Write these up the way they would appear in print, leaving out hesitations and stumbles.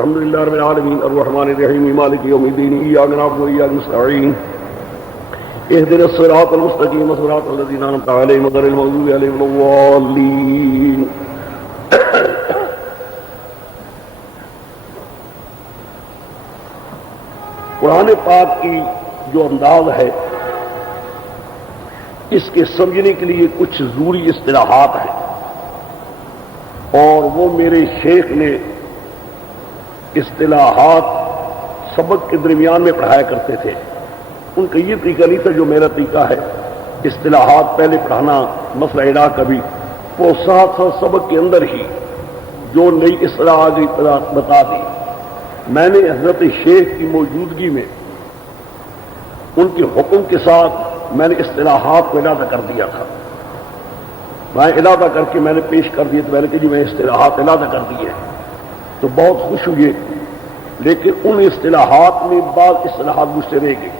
الحمد لله رب العالمين الرحمن الرحيم مالك يوم الدين إياك نعبد وإياك نستعين اهدنا الصراط المستقيم صراط الذين أنعمت عليهم غير المغضوب عليهم ولا الضالين. قرآن پاک کی جو انداز ہے اس کے سمجھنے کے لیے کچھ ضروری اصطلاحات ہیں اور وہ میرے شیخ نے اصطلاحات سبق کے درمیان میں پڑھایا کرتے تھے. ان کا یہ طریقہ نہیں تھا جو میرا طریقہ ہے. اصطلاحات پہلے پڑھانا مسئلہ ادا کا بھی وہ ساتھ ساتھ سبق کے اندر ہی جو نئی اصطلاح آ گئی بتا دی. میں نے حضرت شیخ کی موجودگی میں ان کے حکم کے ساتھ میں نے اصطلاحات کو اعادہ کر دیا تھا. میں اعادہ کر کے میں نے پیش کر دیے تو میں نے کہا جی میں اصطلاحات اعادہ کر دیے تو بہت خوش ہوئے. لیکن ان اصطلاحات میں بعض اصطلاحات مجھ سے رہ گئی.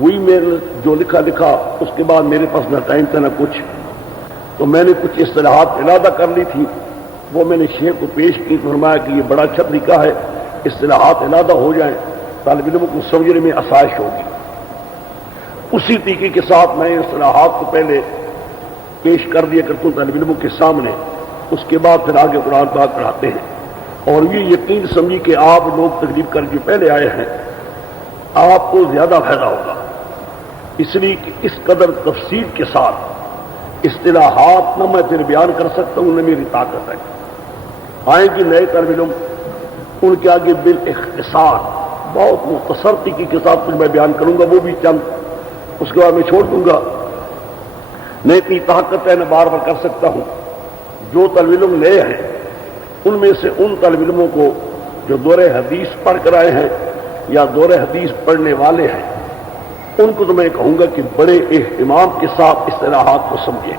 وہی میں نے جو لکھا اس کے بعد میرے پاس نہ ٹائم تھا نہ کچھ تو میں نے کچھ اصطلاحات اعادہ کر لی تھی. وہ میں نے شیخ کو پیش کی فرمایا کہ یہ بڑا اچھا طریقہ ہے اصطلاحات اعادہ ہو جائیں طالب علموں کو سمجھنے میں آسائش ہوگی. اسی طریقے کے ساتھ میں اصطلاحات کو پہلے پیش کر دیا کرتا ہوں طالب علموں کے سامنے. اس کے بعد پھر آگے قرآن پاک پڑھاتے ہیں اور یہ یقین سمجھی کہ آپ لوگ تقریب کر کے پہلے آئے ہیں آپ کو زیادہ فائدہ ہوگا. اس لیے کہ اس قدر تفصیل کے ساتھ اصطلاحات نہ میں پھر بیان کر سکتا ہوں نہ میری طاقت ہے. آئیں گے نئے طالب علم ان کے آگے بالاختصار بہت مختصر طریقے کے ساتھ کچھ میں بیان کروں گا وہ بھی چند اس کے بعد میں چھوڑ دوں گا. نہ اتنی طاقت ہے نہ بار بار کر سکتا ہوں. جو طالب علم نئے ہیں ان میں سے ان طالب علموں کو جو دور حدیث پڑھ کر آئے ہیں یا دور حدیث پڑھنے والے ہیں ان کو تو میں کہوں گا کہ بڑے اہتمام کے ساتھ اصطلاحات کو سمجھیں.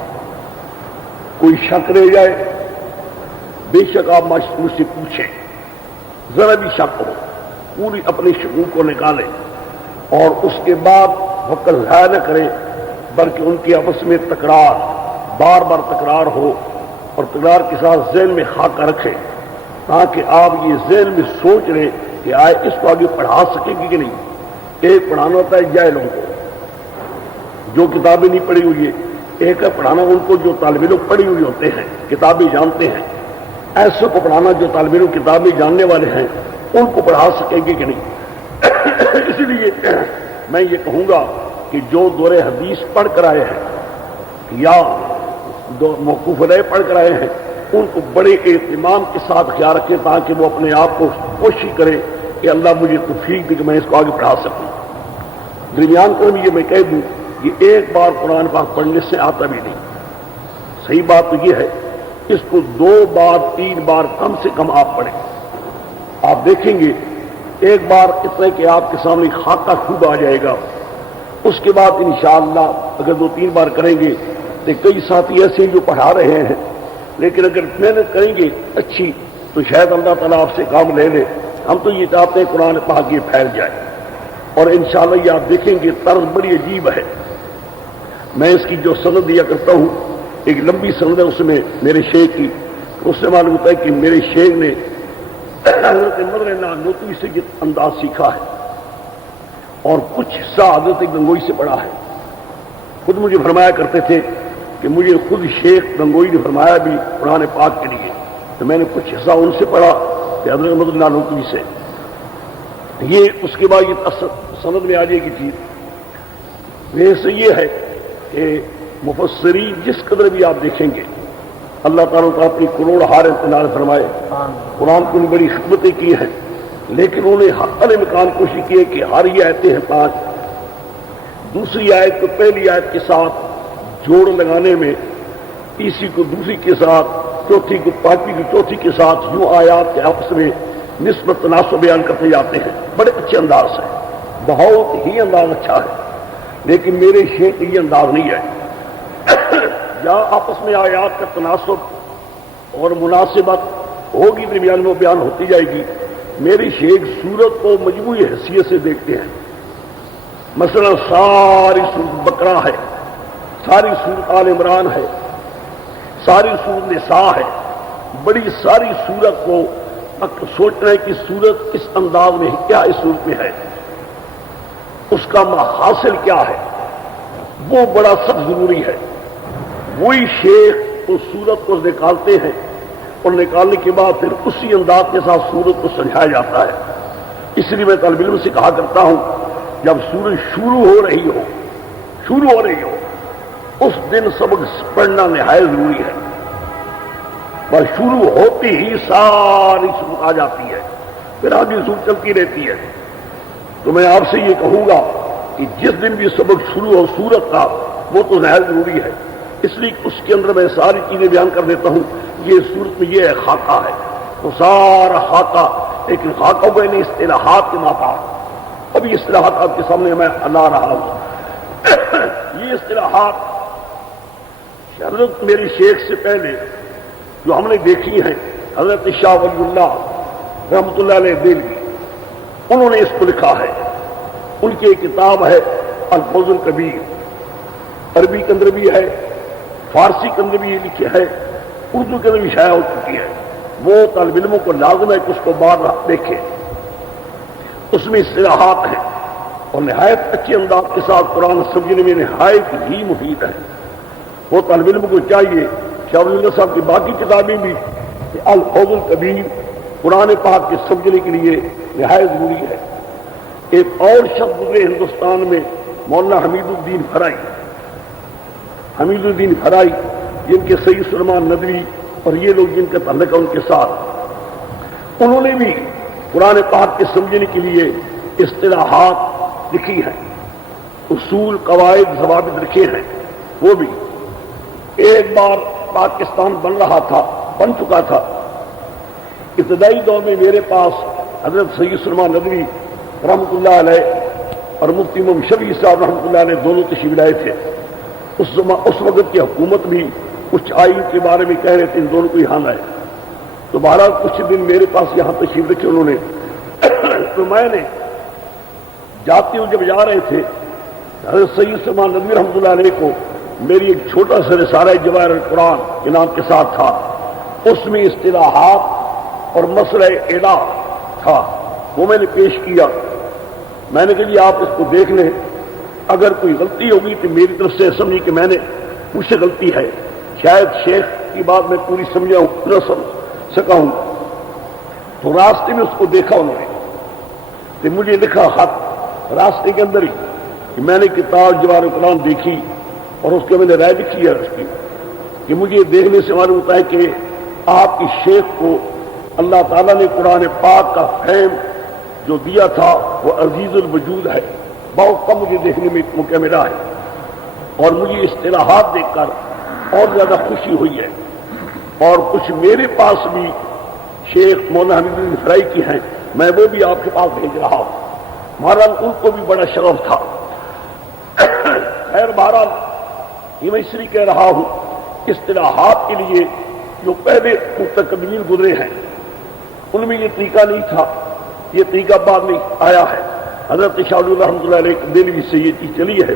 کوئی شک رہ جائے بے شک آپ مجھ سے پوچھیں. ذرا بھی شک ہو پوری اپنے شکوک کو نکالیں اور اس کے بعد وقت ضائع نہ کریں بلکہ ان کی آپس میں تکرار بار بار تکرار ہو اور تکرار کے ساتھ ذہن میں خاکہ رکھیں تاکہ آپ یہ ذہن میں سوچ لیں کہ آئے اس کو آگے پڑھا سکیں گے کہ نہیں. ایک پڑھانا ہوتا ہے جاہلوں کو جو کتابیں نہیں پڑھی ہوئی ہے. ایک ہے پڑھانا ان کو جو طالب علم پڑھی ہوئی ہوتے ہیں کتابیں جانتے ہیں. ایسے کو پڑھانا جو طالب علم کتابیں جاننے والے ہیں ان کو پڑھا سکیں گے کہ نہیں. اسی لیے میں یہ کہوں گا کہ جو دور حدیث پڑھ کر آئے ہیں یا موقوف علیہ پڑھ کر آئے ہیں ان کو بڑے اہتمام کے ساتھ خیال رکھیں تاکہ وہ اپنے آپ کو کوشش کریں کہ اللہ مجھے توفیق دے کہ میں اس کو آگے پڑھا سکوں. درمیان کو یہ میں کہہ دوں کہ ایک بار قرآن پاک پڑھنے سے آتا بھی نہیں. صحیح بات تو یہ ہے اس کو 2 بار 3 بار کم سے کم آپ پڑھیں. آپ دیکھیں گے ایک بار اتنا کہ آپ کے سامنے خاکہ خوب آ جائے گا. اس کے بعد انشاءاللہ اگر 2-3 بار کریں گے تو کئی ساتھی ایسے ہیں جو پڑھا رہے ہیں لیکن اگر محنت کریں گے اچھی تو شاید اللہ تعالیٰ آپ سے کام لے لے. ہم تو یہ چاہتے ہیں قرآن پاک یہ پھیل جائے اور انشاءاللہ یہ آپ دیکھیں گے طرز بڑی عجیب ہے. میں اس کی جو سند دیا کرتا ہوں ایک لمبی سند ہے اس میں میرے شیخ کی. اس سے معلوم ہوتا ہے کہ میرے شیخ نے حضرت مدر نانوتوی سے یہ انداز سیکھا ہے اور کچھ حصہ حضرت گنگوئی سے پڑھا ہے. خود مجھے فرمایا کرتے تھے کہ مجھے خود شیخ گنگوئی نے فرمایا بھی قرآن پاک کے لیے تو میں نے کچھ حصہ ان سے پڑھا کہ حضرت مدر نانوتوی سے. یہ اس کے بعد یہ سند میں آ جائے گی چیز. ویسے یہ ہے کہ مفسرین جس قدر بھی آپ دیکھیں گے اللہ تعالیٰ کو اپنی کروڑ ہار امتنان فرمائے. قرآن کو بڑی خدمتیں کی ہیں لیکن انہوں نے ہر امکان کوشش کی ہے کہ ہر یہ آیتیں ہیں 5 دوسری آیت کو پہلی آیت کے ساتھ جوڑ لگانے میں تیسری کو دوسری کے ساتھ چوتھی کو پانچویں کو چوتھی کے ساتھ یوں آیات کے آپس میں نسبت تناسب بیان کرتے جاتے ہیں. بڑے اچھے انداز سے بہت ہی انداز اچھا ہے لیکن میرے شیخ یہ انداز نہیں ہے. جہاں آپس میں آیات کا تناسب اور مناسبت ہوگی درمیان میں بیان ہوتی جائے گی. میری شیخ سورت کو مجموعی حیثیت سے دیکھتے ہیں. مثلا ساری سورت بقرہ ہے, ساری سورت آل عمران ہے, ساری سورت نساء ہے, بڑی ساری سورت کو سوچ رہے ہیں کہ صورت اس انداز میں کیا اس صورت میں ہے، اس کا حاصل کیا ہے، وہ بڑا سخت ضروری ہے۔ وہی شیخ اس صورت کو نکالتے ہیں اور نکالنے کے بعد پھر اسی انداز کے ساتھ صورت کو سمجھایا جاتا ہے۔ اس لیے میں طالب علم سے کہا کرتا ہوں، جب سورج شروع ہو رہی ہو اس دن سبق پڑھنا نہایت ضروری ہے۔ بس شروع ہوتی ہی ساری صورت آ جاتی ہے، پھر آگے صورت چلتی رہتی ہے۔ تو میں آپ سے یہ کہوں گا کہ جس دن بھی سبق شروع ہو صورت کا، وہ تو نہایت ضروری ہے۔ اس لیے اس کے اندر میں ساری چیزیں بیان کر دیتا ہوں۔ یہ صورت میں یہ ہے خاکہ ہے، تو سارا خاکہ، لیکن خاکہ کو یعنی اصطلاحات کے ماتحت، ابھی اصطلاحات آپ کے سامنے میں لا رہا ہوں۔ یہ اصطلاحات حضرت میری شیخ سے پہلے جو ہم نے دیکھی ہیں، حضرت شاہ ولی اللہ رحمۃ اللہ علیہ دہلوی، انہوں نے اس کو لکھا ہے۔ ان کی ایک کتاب ہے الفوز الکبیر، عربی کے اندر بھی ہے، فارسی کے اندر بھی یہ لکھی ہے، اردو کے اندر بھی شائع ہو چکی ہے۔ وہ طالب علموں کو لازم ہے کہ اس کو بار دیکھیں۔ اس میں اصطلاحات ہیں اور نہایت اچھے انداز کے ساتھ قرآن سمجھنے میں نہایت ہی مفید ہے۔ وہ طالب علم کو چاہیے، شاہ ولی اللہ صاحب کی باقی کتابیں بھی، کہ الفوز الکبیر قرآن پاک کے سمجھنے کے لیے نہایت ضروری ہے۔ ایک اور شخص گزرے ہندوستان میں، مولانا حمید الدین فرائی، جن کے سید سلیمان ندوی اور یہ لوگ جن کا تعلق ہے ان کے ساتھ، انہوں نے بھی قرآن پاک کے سمجھنے کے لیے اصطلاحات لکھی ہیں، اصول، قواعد، ضوابط لکھے ہیں۔ وہ بھی ایک بار پاکستان بن چکا تھا، ابتدائی دور میں میرے پاس حضرت سید سلیمان ندوی رحمۃ اللہ علیہ اور مفتی محمد شفیع صاحب رحمۃ اللہ علیہ دونوں تشریف لائے تھے۔ اس وقت کی حکومت بھی کچھ آئین کے بارے میں کہہ رہے تھے، ان دونوں کو یہاں لائے۔ تو بہرحال کچھ دن میرے پاس یہاں تشریف رکھے انہوں نے۔ تو میں نے جاتے ہوئے جب جا رہے تھے، حضرت سید سلیمان ندوی رحمۃ اللہ علیہ کو میری ایک چھوٹا سا رسالہ جواہر القرآن کے نام کے ساتھ تھا، اس میں اصطلاحات اور مسئلہ اعلا تھا، وہ میں نے پیش کیا۔ میں نے کہا جی آپ اس کو دیکھ لیں، اگر کوئی غلطی ہوگی تو میری طرف سے سمجھی کہ میں نے مجھ سے غلطی ہے، شاید شیخ کی بات میں پوری نہ سمجھ سکا ہوں۔ تو راستے میں اس کو دیکھا انہوں نے، تو مجھے لکھا خط راستے کے اندر ہی کہ میں نے کتاب جواہر القرآن دیکھی اور اس کے میں نے رائے لکھی ہے اس کی، کہ مجھے دیکھنے سے معلوم ہوتا ہے کہ آپ کی شیخ کو اللہ تعالیٰ نے قرآن پاک کا فہم جو دیا تھا وہ عزیز الوجود ہے، بہت کم مجھے دیکھنے میں موقع ملا ہے، اور مجھے اصطلاحات دیکھ کر اور زیادہ خوشی ہوئی ہے۔ اور کچھ میرے پاس بھی شیخ مولانا حمید الدین فرائی کی ہیں، میں وہ بھی آپ کے پاس بھیج رہا ہوں۔ بہرحال ان کو بھی بڑا شغف تھا۔ خیر بہرحال یہ میں اس لیے کہہ رہا ہوں، اصطلاحات کے لیے جو پہلے متقدمین گزرے ہیں ان میں یہ طریقہ نہیں تھا، یہ طریقہ بعد میں آیا ہے۔ حضرت شاہ ولی اللہ رحمۃ اللہ علیہ دہلوی سے یہ چیز چلی ہے،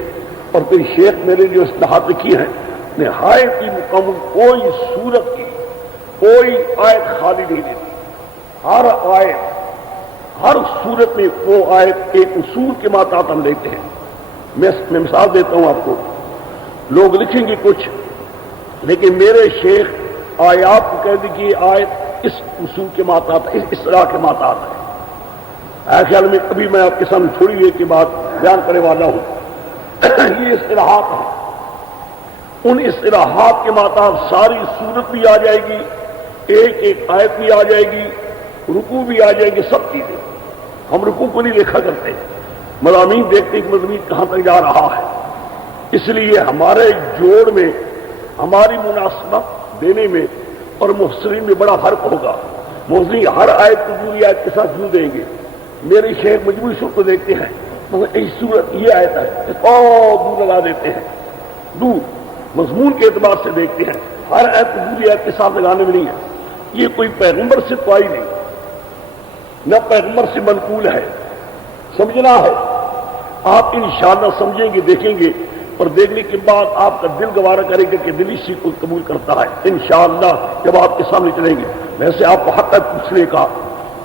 اور پھر شیخ میرے جو اصطلاحات لکھی ہیں نہایت ہی مکمل، کوئی صورت کی کوئی آیت خالی نہیں دیتی، ہر آیت ہر صورت میں وہ آیت ایک اصول کے ماتحت ہم لیتے ہیں۔ میں مثال دیتا ہوں آپ کو، لوگ لکھیں گے کچھ، لیکن میرے شیخ آیات کو کہہ دی کہ یہ آیت اس اصول کے ماتحت، اس اصطلاح کے ماتحت ہے۔ میرے خیال میں ابھی میں آپ کے سامنے تھوڑی دیر کے بعد بیان کرنے والا ہوں۔ یہ اصطلاحات ہیں، ان اصطلاحات کے ماتحت ساری صورت بھی آ جائے گی، ایک ایک آیت بھی آ جائے گی، رکوع بھی آ جائے گی، سب چیزیں۔ ہم رکوع کو نہیں دیکھا کرتے، مضامین دیکھتے کہ مضمین کہاں تک جا رہا ہے۔ اس لیے ہمارے جوڑ میں، ہماری مناسبت دینے میں اور مفسرین میں بڑا فرق ہوگا۔ مفسرین ہر آیت کو دوسری آیت کے ساتھ جڑ دیں گے، میرے شیخ مجموعی صورت کو دیکھتے ہیں، اس صورت یہ آیت ہے، اور دور لگا دیتے ہیں، دور مضمون کے اعتبار سے دیکھتے ہیں، ہر آیت کو دوسری آیت کے ساتھ لگانے میں نہیں ہے۔ یہ کوئی پیغمبر سے تو آئی نہیں، نہ پیغمبر سے منقول ہے، سمجھنا ہے۔ آپ انشاءاللہ سمجھیں گے، دیکھیں گے، اور دیکھنے کے بعد آپ کا دل گوارا کرے گا کہ دل اسی کو قبول کرتا ہے انشاءاللہ جب آپ کے سامنے چلیں گے۔ ویسے آپ کو حق ہے پوچھنے کا،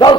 10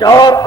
4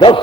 10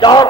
4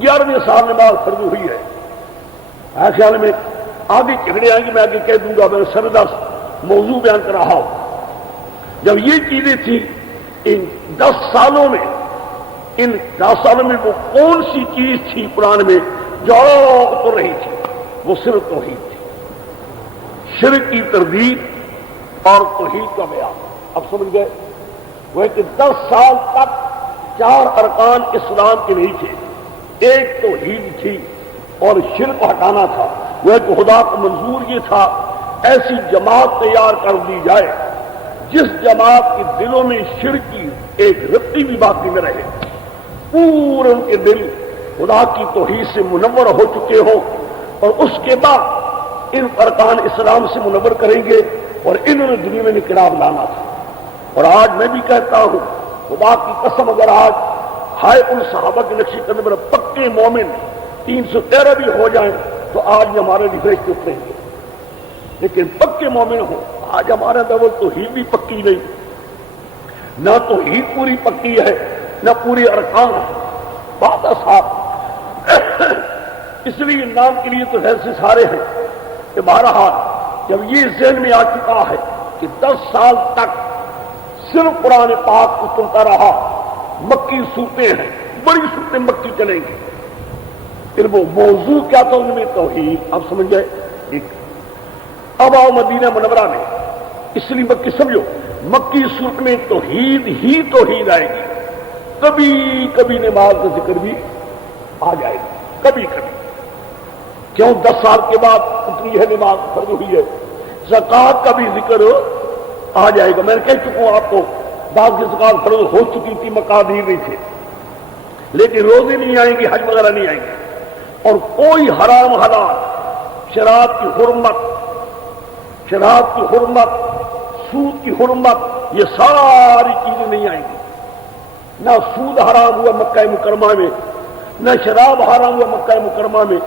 11ویں سال نماز فرض ہوئی ہے. خیال میں آگے جھگڑے آئیں گے، میں آگے کہہ دوں گا، میں سردست موضوع بیان کر رہا ہوں. جب یہ چیزیں تھیں ان 10 سالوں میں، ان 10 سالوں میں وہ کون سی چیز تھی قرآن میں جو اتر رہی تھی؟ وہ صرف توحید تھی، شرک کی تردید اور توحید کا بیان. اب سمجھ گئے؟ وہ کہ 10 سال تک 4 ارکان اسلام کے نہیں تھے. ایک توحید تھی اور شرک کو ہٹانا تھا. وہ کہ خدا کو منظور یہ تھا ایسی جماعت تیار کر دی جائے جس جماعت کے دلوں میں شرک کی ایک رتی بھی باقی نہ رہے، پورے ان کے دل خدا کی توحید سے منور ہو چکے ہوں، اور اس کے بعد ان ارکان اسلام سے منور کریں گے. اور انہوں نے دنیا میں انقلاب لانا تھا. اور آج میں بھی کہتا ہوں خدا کی قسم، اگر آج ہائے ان صحابہ کے نقش قدم پر پکے مومن 313 بھی ہو جائیں تو آج ہمارے ریفریش اتریں گے. لیکن پکے مومن ہوں، آج ہمارا دور توحید بھی پکی نہیں، نہ توحید پوری پکی ہے نہ پوری ارکان. بات صاحب اس لیے نام کے لیے تو ایسے سارے ہیں کہ بہرحال جب یہ ذہن میں آ چکا ہے کہ 10 سال تک صرف قرآن پاک اترتا رہا، مکی صورتیں ہیں، بڑی صورتیں مکی چلیں گی، پھر وہ موضوع کیا تھا ان میں توحید. اب سمجھ گئے؟ ایک اب آؤ مدینہ منورہ میں، اس لیے مکی سمجھو، مکی صورت میں توحید ہی توحید آئے گی. کبھی کبھی نماز کا ذکر بھی آ جائے گا، کبھی کبھی. کیوں 10 سال کے بعد اتری ہے نماز فرض ہوئی ہے. زکوٰۃ کا بھی ذکر آ جائے گا. میں نے کہہ چکا ہوں آپ کو، بعض کی زکوٰۃ فرض ہو چکی تھی، مقادیر نہیں تھے، لیکن روزے نہیں آئیں گے، حج وغیرہ نہیں آئیں گے. اور کوئی حرام حلال، شراب کی حرمت، شراب کی حرمت، سود کی حرمت، یہ ساری چیزیں نہیں آئیں گی. نہ سود حرام ہوا مکہ مکرمہ میں، نہ شراب حرام ہوا مکہ مکرمہ میں.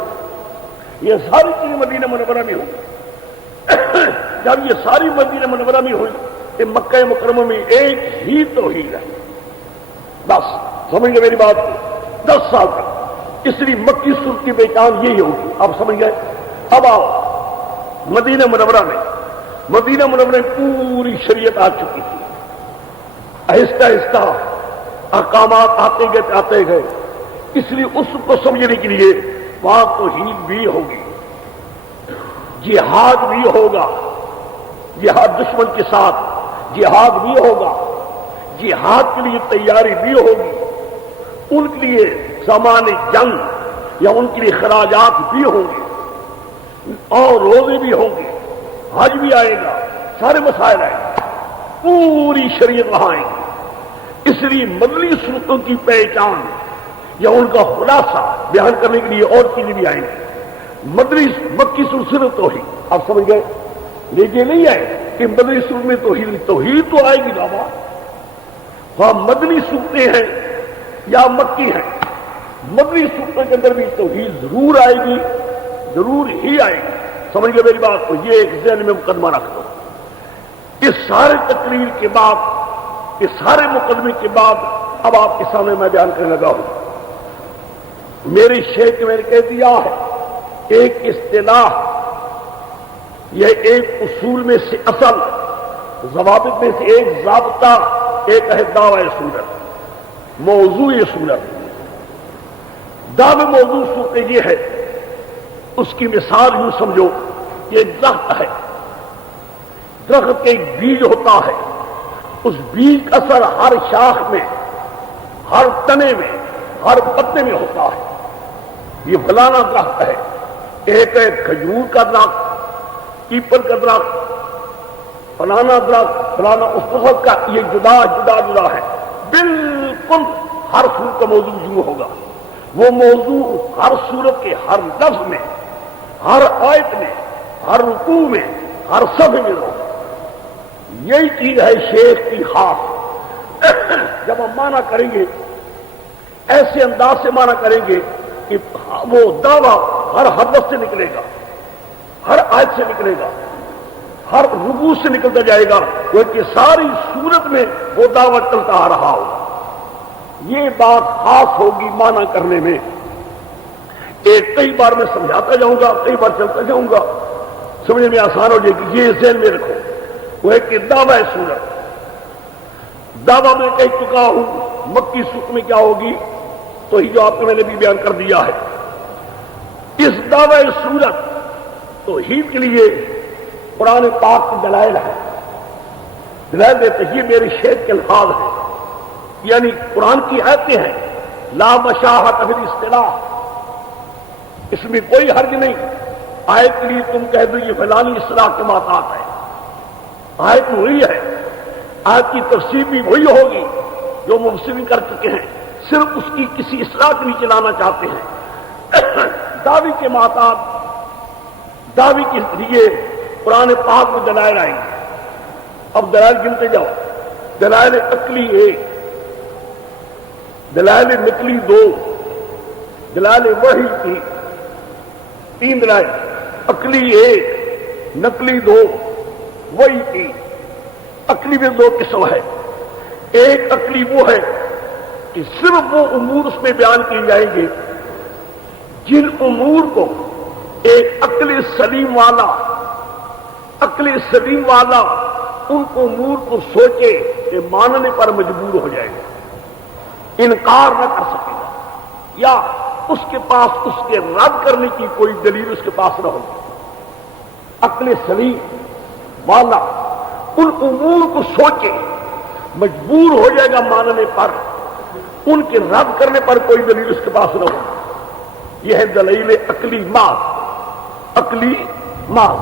یہ ساری چیزیں مدینہ منورہ میں ہوں. جب یہ ساری مدینہ منورہ میں ہوئی کہ مکہ مکرمہ میں ایک ہی توحید ہے. بس سمجھ گئے میری بات کو؟ 10 سال تک اس لیے مکی صورت کی پہچان یہی ہوگی. اب سمجھ گئے؟ اب آؤ مدینہ منورہ میں، مدینہ منورہ میں پوری شریعت آ چکی تھی. آہستہ آہستہ احکامات آتے گئے. اس لیے اس کو سمجھنے کے لیے وہاں توحید بھی ہوگی، جہاد بھی ہوگا، جہاد دشمن کے ساتھ جہاد بھی ہوگا، جہاد کے لیے تیاری بھی ہوگی، ان کے لیے سامان جنگ یا ان کے لیے خراجات بھی ہوں گے، اور روزے بھی ہوں گے، حج بھی آئے گا، سارے مسائل آئیں گے، پوری شریعت وہاں آئے گی. اس لیے مدنی صورتوں کی پہچان یا ان کا خلاصہ بیان کرنے کے لیے اور چیزیں بھی آئیں گی. مدنی مکی صورت صرف توحید. آپ سمجھ گئے؟ لیکن نہیں آئے کہ مدنی صورت میں توحید تو آئے گی بابا. وہاں مدنی صورتیں ہیں یا مکی ہیں، مدنی صورتوں کے اندر بھی توحید ضرور آئے گی، ضرور ہی آئے گی. سمجھ گئے میری بات کو؟ یہ ایک ذہن میں مقدمہ رکھ دو. اس سارے تقریر کے بعد، اس سارے مقدمے کے بعد اب آپ کے سامنے میں بیان کرنے لگا ہوں. میری شیخ میں نے کہہ دیا ہے، ایک اصطلاح، یہ ایک اصول میں سے اصل، ضوابط میں سے ایک ضابطہ، ایک ہے دعوی صورت، موضوع صورت. دعوی موضوع صورت یہ ہے، اس کی مثال یوں سمجھو، یہ ایک درخت ہے. درخت کے ایک بیج ہوتا ہے، اس بیج کا اثر ہر شاخ میں، ہر تنے میں، ہر پتے میں ہوتا ہے. یہ فلانا درخت ہے. ایک ہے کھجور کا درخت، پیپل کا درخت، فلانا درخت، فلانا اس درخت کا. یہ جدا جدا جدا ہے. بالکل ہر صورت کا موضوع یوں ہوگا. وہ موضوع ہر صورت کے ہر لفظ میں، ہر آیت میں، ہر رکوع میں، ہر صفحے میں ہوگا. یہی چیز ہے شیخ کی خاص. جب ہم معنی کریں گے ایسے انداز سے معنی کریں گے کہ وہ دعویٰ ہر حرف سے نکلے گا، ہر آیت سے نکلے گا، ہر رکوع سے نکلتا جائے گا، وہ کہ ساری صورت میں وہ دعویٰ چلتا آ رہا ہو. یہ بات خاص ہوگی معنی کرنے میں. ایک کئی بار میں سمجھاتا جاؤں گا، کئی بار چلتا جاؤں گا، سمجھنے میں آسان ہو جائے گی۔ یہ ذہن میں رکھو، وہ ہے کہ دعویٰ صورت، دعویٰ میں کہہ چکا ہوں مکی صورت میں کیا ہوگی، تو ہی جو آپ کو میں نے بھی بیان کر دیا ہے۔ اس دعویٰ صورت توحید کے لیے قرآن پاک کے دلائل ہے، دلائل دیتے یہ میری شیخ کے الفاظ ہیں، یعنی قرآن کی آیتیں ہیں۔ لا مشاہت فی الاصطلاح، اس میں کوئی حرج نہیں، آیت کے لیے تم کہہ دو یہ فلانی اصطلاح کے ماتحت ہے، آیت وہی ہے، آیت کی تفسیر بھی وہی ہوگی جو مفسرین کر چکے ہیں، صرف اس کی کسی اصطلاح کے نیچے لانا چاہتے ہیں۔ دعوی کے ماتحت دعوی کے ذریعے قرآن پاک میں دلائل آئیں گے۔ اب دلائل گنتے جاؤ، دلائل عقلی 1، دلائل نقلی 2، دلائل وحی کی 3 دلائل، عقلی 1، نقلی 2، وحی کی۔ عقلی میں 2 قسم ہے، ایک عقلی وہ ہے کہ صرف وہ امور اس میں بیان کیے جائیں گے جن امور کو ایک عقل سلیم والا ان امور کو سوچے کہ ماننے پر مجبور ہو جائے گا، انکار نہ کر سکے گا، یا اس کے پاس اس کے رد کرنے کی کوئی دلیل اس کے پاس نہ ہوگی۔ عقل سلیم والا ان امور کو سوچے مجبور ہو جائے گا ماننے پر، ان کے رد کرنے پر کوئی دلیل اس کے پاس نہ ہوگی۔ یہ ہے دلیل عقلی محض، عقلی محض۔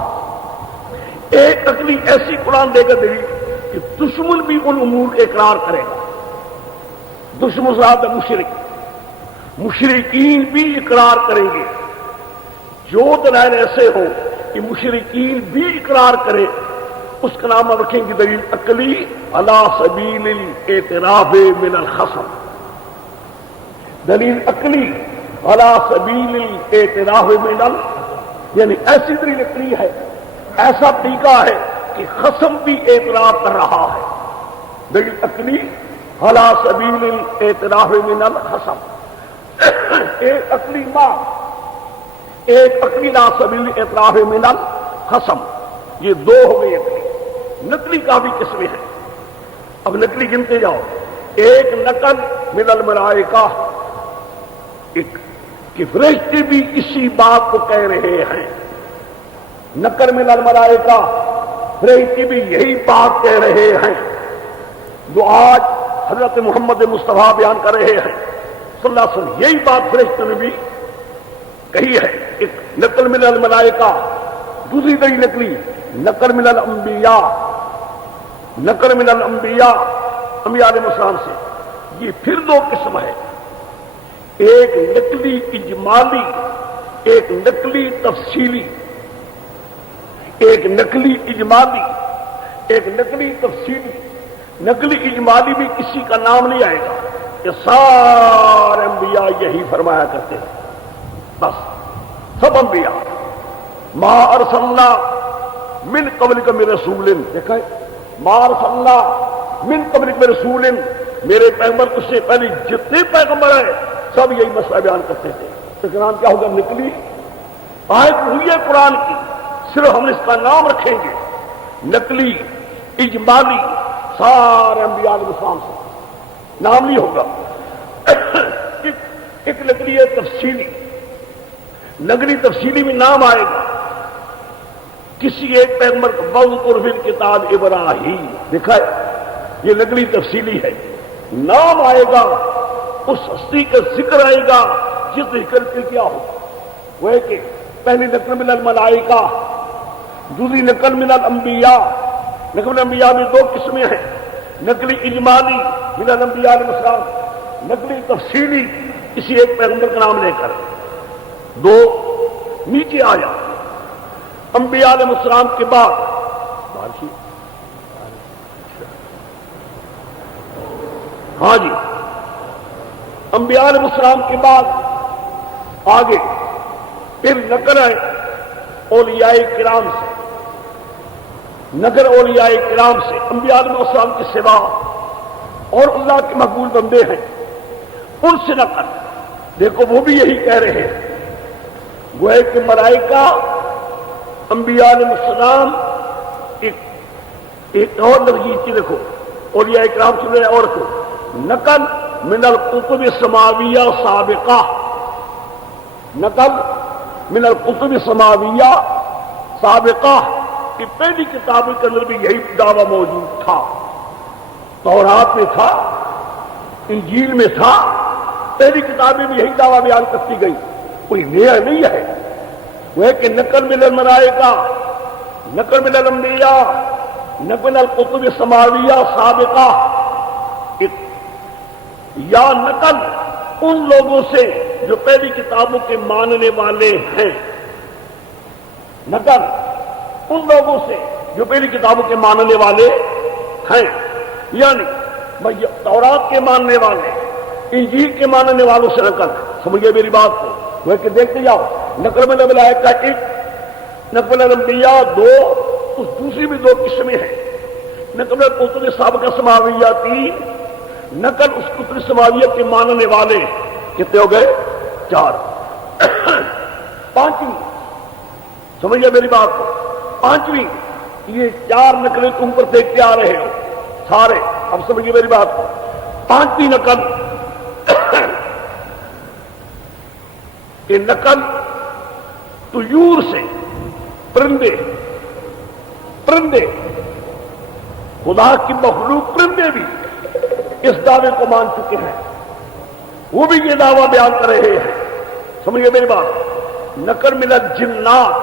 ایک عقلی ایسی قرآن دے گا دلیل کہ دشمن بھی ان امور اقرار کرے گا، دشمن صاحب مشرکین بھی اقرار کریں گے۔ جو دلائل ایسے ہو کہ مشرکین بھی اقرار کرے اس کا نام رکھیں گے دلیل عقلی علی سبیل الاعتراف من الخصم، دلیل عقلی علی سبیل الاعتراف من یعنی ایسی دلیل عقلی ہے، ایسا طریقہ ہے کہ خصم بھی اعتراف کر رہا ہے، دلیل عقلی علی سبیل الاعتراف من الخصم۔ ایک عقلی ماں، ایک عقلی علی سبیل الاعتراف من الخصم، یہ 2 ہو گئے عقلی۔ نقلی کا بھی قسمیں ہیں، اب نقلی گنتے جاؤ۔ ایک نقل من الملائکہ، ایک کہ فرشتے بھی اسی بات کو کہہ رہے ہیں، نقل من الملائکہ، فرشتے بھی یہی بات کہہ رہے ہیں جو آج حضرت محمد مصطفیٰ بیان کر رہے ہیں صلی اللہ علیہ وسلم، یہی بات فرشتوں نے بھی کہی ہے۔ ایک نقل من الملائکہ، دوسری طرح نقلی نقل من الانبیاء، نقل من الانبیاء، انبیاء علیہ السلام سے۔ یہ پھر 2 قسم ہے، ایک نقلی اجمالی، ایک نقلی تفصیلی، ایک نقلی اجمالی، ایک نقلی تفصیلی۔ نقلی اجمالی بھی کسی کا نام نہیں آئے گا کہ سارے انبیاء یہی فرمایا کرتے ہیں، بس سب انبیاء ما ارسلنا من قبلک من رسول، دیکھا ہے ما ارسلنا من قبلک من رسول، میرے پیغمبر اس سے پہلے جتنے پیغمبر ہیں سب یہی مسئلہ بیان کرتے تھے۔ اس کا نام کیا ہوگا؟ نقلی آیت ہوئی ہے قرآن کی، صرف ہم اس کا نام رکھیں گے نقلی اجمالی، سارے انبیاء علیہ السلام سے نام نہیں ہوگا۔ ایک نقلی ہے تفصیلی، نقلی تفصیلی میں نام آئے گا کسی ایک پیغمبر کو، وَاذْكُرْ فِي الْكِتَابِ ابراہیم، دیکھا ہے یہ نقلی تفصیلی ہے، نام آئے گا، اس ہستی کا ذکر آئے گا جس ذکر کے کیا ہو، وہ ہے کہ پہلی نقل من الملائکہ، دوسری نقل من الانبیاء۔ نقل من الانبیاء میں 2 قسمیں ہیں، نقلی اجمالی من الانبیاء علیہ السلام، نقلی تفصیلی کسی ایک پیغمبر کا نام لے کر۔ 2 نیچے آیا انبیاء علیہ السلام کے بعد، ہاں جی، انبیاء علیہ السلام کے بعد آگے پھر نقل ہے اولیاء کرام سے، نقل اولیاء کرام سے، انبیاء علیہ السلام کے سوا اور اللہ کے مقبول بندے ہیں ان سے نقل، دیکھو وہ بھی یہی کہہ رہے ہیں وہ ہے کہ ملائکہ انبیاء علیہ السلام ایک اور لفظ دیکھو اولیاء کرام سن رہے اور کو نقل من الکتب السماویہ سابقہ، نقل من الکتب السماویہ سابقہ کہ پہلی کتابوں کے اندر بھی یہی دعویٰ موجود تھا، تورات میں تھا، انجیل میں تھا، پہلی کتابیں بھی یہی دعویٰ بیان کرتی گئی، کوئی نیا نہیں ہے۔ وہ ہے کہ نقل من الملائکہ، نقل من الانبیاء، نقل من الکتب السماویہ سابقہ، یا نقل ان لوگوں سے جو پہلی کتابوں کے ماننے والے ہیں، نقل ان لوگوں سے جو پہلی کتابوں کے ماننے والے ہیں، یعنی تورات کے ماننے والے، انجیل کے ماننے والوں سے نقل، سمجھے میری بات کو؟ وہ کہ دیکھتے جاؤ، نقل من الملائکہ ایک، نقل من الانبیاء دو، اس دوسری بھی دو قسمیں ہیں، نقل من الکتب السابقہ سماویہ تین، نقل اس کتب سماویہ کے ماننے والے کتنے ہو گئے؟ چار۔ پانچویں، سمجھے میری بات کو؟ پانچویں، یہ چار نقلیں تم پر دیکھتے آ رہے ہو سارے، اب سمجھیے میری بات کو۔ پانچویں نقل، یہ نقل طیور سے، پرندے، پرندے خدا کی مخلوق پرندے بھی اس دعوے کو مان چکے ہیں، وہ بھی یہ دعویٰ بیان کر رہے ہیں، سمجھیے میری بات۔ نقل من الجنات،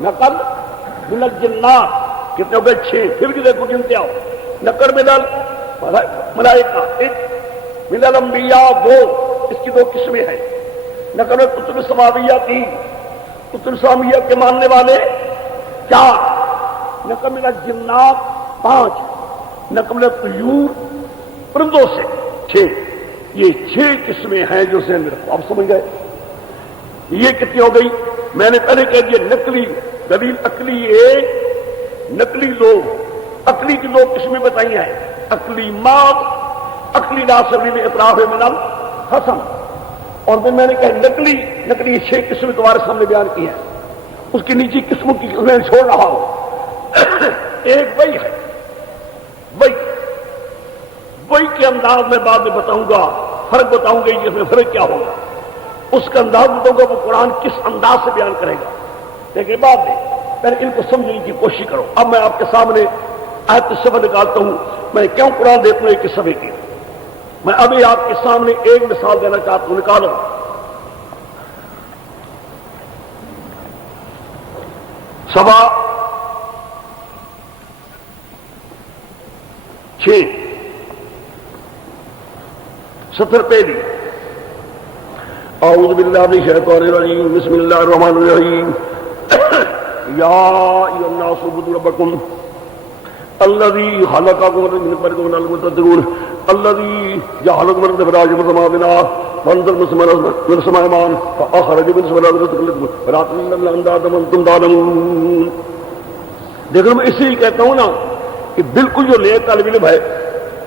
نقل من الجنات کتنے ہو گئے؟ 6، پھر بھی دیکھو گنتے آؤ۔ نقل من الملائکہ ایک، من الانبیاء دو، اس کی دو قسمیں ہیں، نقل من کتب السماویہ 3، کتب سماویہ کے ماننے والے 4، نقل من الجنات 5، نقل من الطیور پرندوں سے 6، یہ 6 قسمیں ہیں جو ذہن میں رکھو۔ آپ سمجھ گئے؟ یہ کتنی ہو گئی؟ میں نے پہلے کہہ دیا نقلی دلیل، عقلی 1، نقلی 2، عقلی کی 2 قسمیں بتائی ہیں، عقلی ماض، عقلی ناصبی میں اطراف من الحسن، اور پھر میں نے کہا نقلی 6 قسمیں تمہارے سامنے بیان کی ہیں، اس کی نیچی قسموں کی میں چھوڑ رہا ہوں۔ ایک وہی ہے، وہی کے انداز میں بعد میں بتاؤں گا، فرق بتاؤں گا، اس میں فرق کیا ہوگا، اس کا انداز بتاؤں گا وہ قرآن کس انداز سے بیان کرے گا، لیکن بعد میں پہلے ان کو سمجھنے کی کوشش کرو۔ اب میں آپ کے سامنے آیت صفحہ نکالتا ہوں، میں کیوں قرآن دیتا ہوں ایک صفحے کی، میں ابھی آپ کے سامنے ایک مثال دینا چاہتا ہوں، نکالو۔ صفحہ 6 70 پہلی، اعوذ باللہ من الشیطان الرجیم، بسم اللہ الرحمن الرحیم، یا ایھا الناس اعبدوا ربکم الذی خلقکم من نطفۃ تخلقون الذی جعل لكم فراش السماء بناء وانزل من السماء ماء فاخرج من الثمرات رزقا لكم فلا تظنوا ان اندادا وانتم تعلمون۔ دیکھو میں اسی کہتا ہوں نا کہ بالکل جو نئے طالب علم ہے،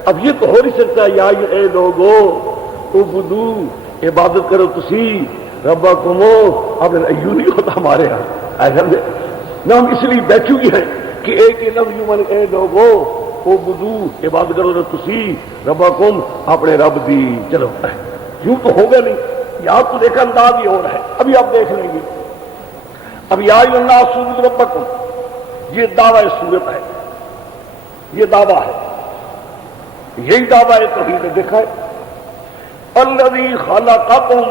اب یہ تو ہو نہیں سکتا یا اے لوگو اعبدو، عبادت کرو تسی ربکم، اب ایو نہیں ہوتا ہمارے یہاں، ایسا نہ ہم اس لیے بیٹھے ہوئے ہیں کہ ایک ہی لفظ یوں مانے اے لوگو اعبدو، عبادت کرو تسی ربکم، اپنے رب دی، چلو یوں تو ہوگا نہیں، یہاں تو دیکھا انداز ہی ہو رہا ہے، ابھی آپ دیکھ لیں گے۔ اب یا ایھا الناس اعبدوا ربکم، یہ دعویٰ صورت ہے، یہ دعویٰ ہے، یہی دعویٰ ہے توحید ہے، دیکھا ہے الذی خلقکم۔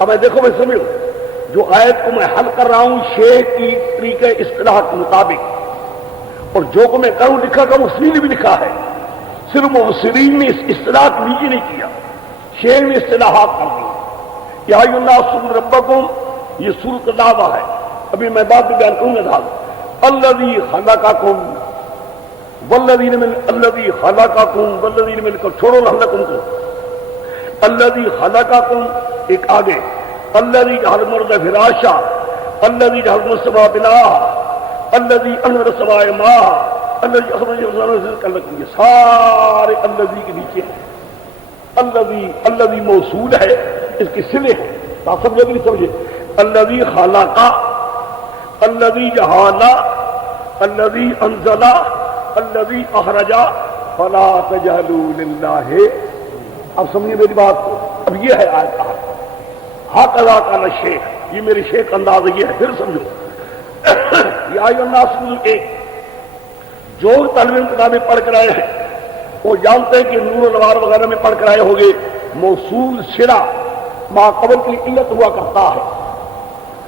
اب میں دیکھو میں سمجھو، جو آیت کو میں حل کر رہا ہوں شیخ کی طریقہ اصطلاح کے مطابق، اور جو کو میں کروں لکھا کا مفسرین نے بھی لکھا ہے، صرف مفسرین نے اس اصطلاح کو نیچے نہیں کیا، شیخ نے اصطلاحات کر دی۔ یا ایھا الناس اعبدوا ربکم، یہ سورۃ کا دعویٰ ہے، ابھی میں بات بیان کروں گا۔ الذی خلقکم والذین من، الذی خلقکم والذین من، چھوڑو خلقکم کو، الذی خلقکم ایک آگے، الذی جعل الارض فراشا، الذی جعل السماء بناء، الذی انزل السماء ماء، الذی اخرج من الارض رزقا لکم، یہ سارے الذی کے نیچے ہیں۔ الذی موصول ہے، اس کی صلے ہیں، آپ سمجھے کہ نہیں سمجھے؟ الذی خلق، الذی جعل، الذی انزل، الذی اخرج، فلا تجعلوا للہ۔ اب سمجھیے میری بات کو، اب یہ ہے آیت کا حق ادا کا شیخ، یہ میرے شیخ انداز یہ ہے، پھر سمجھو۔ یا ایھا الناس کے جو طالب علم کتابیں پڑھ کر آئے ہیں وہ جانتے ہیں کہ نور الانوار وغیرہ میں پڑھ کر آئے ہوں گے، موصول صلہ ما قبل کی علت ہوا کرتا ہے،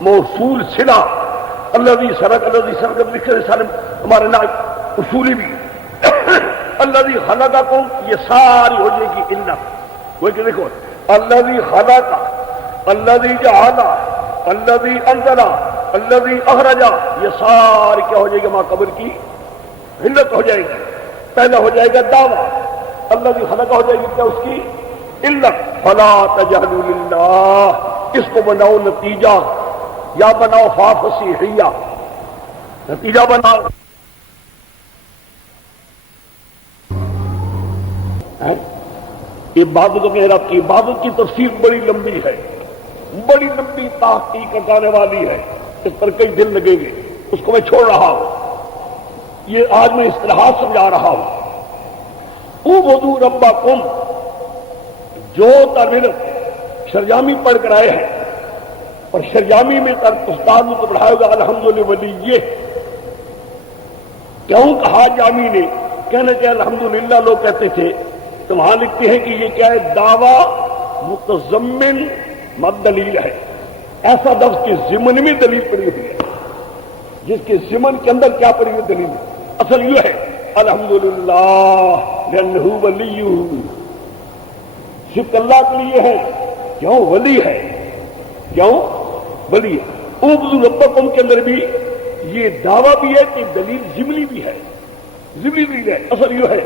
موصول صلہ الذی سرق، الذی سرق لکھے سارے ہمارے نا اصولی بھی الذی خلقکم، یہ ساری ہو جائے گی علت۔ وہ کہ دیکھو الذی خلق، الذی جعل، الذی انزل، الذی اخرج، یہ ساری کیا ہو جائے گی ما قبل کی علت ہو جائے گی۔ پہلا ہو جائے گا دعویٰ، الذی خلق ہو جائے گی کیا اس کی علت، فلا تجعلوا للہ، اس کو بناؤ نتیجہ، یا بناؤ فا فصیحیہ، نتیجہ بناؤ۔ عبادت کے رب کی عبادت کی تفسیر بڑی لمبی ہے، بڑی لمبی تحقیق کرنے والی ہے، اس پر کئی دن لگیں گے، اس کو میں چھوڑ رہا ہوں۔ یہ آج میں اصطلاحات سمجھا رہا ہوں۔ اعبدوا ربکم، جو طالب شرجامی پڑھ کر آئے ہیں اور شرجامی میں استاد کو پڑھائے گا الحمدللہ ولی، کیوں کہا جامی نے؟ کہنے کے الحمدللہ لوگ کہتے تھے، تو وہاں لکھتے ہیں کہ یہ کیا ہے؟ دعویٰ متضمن مد دلیل ہے، ایسا لفظ کے ضمن میں دلیل پڑی ہوئی ہے، جس کے ضمن کے اندر کیا پڑی ہوئی دلیل ہے؟ اصل یہ ہے الحمدللہ لأنہ ولی، صرف اللہ کے لیے ہے، کیوں ولی ہے، کیوں ولی ہے۔ اعبدوا ربکم کے اندر بھی یہ دعویٰ بھی ہے کہ دلیل ضمنی بھی ہے، ضمنی دلیل ہے۔ اصل یہ ہے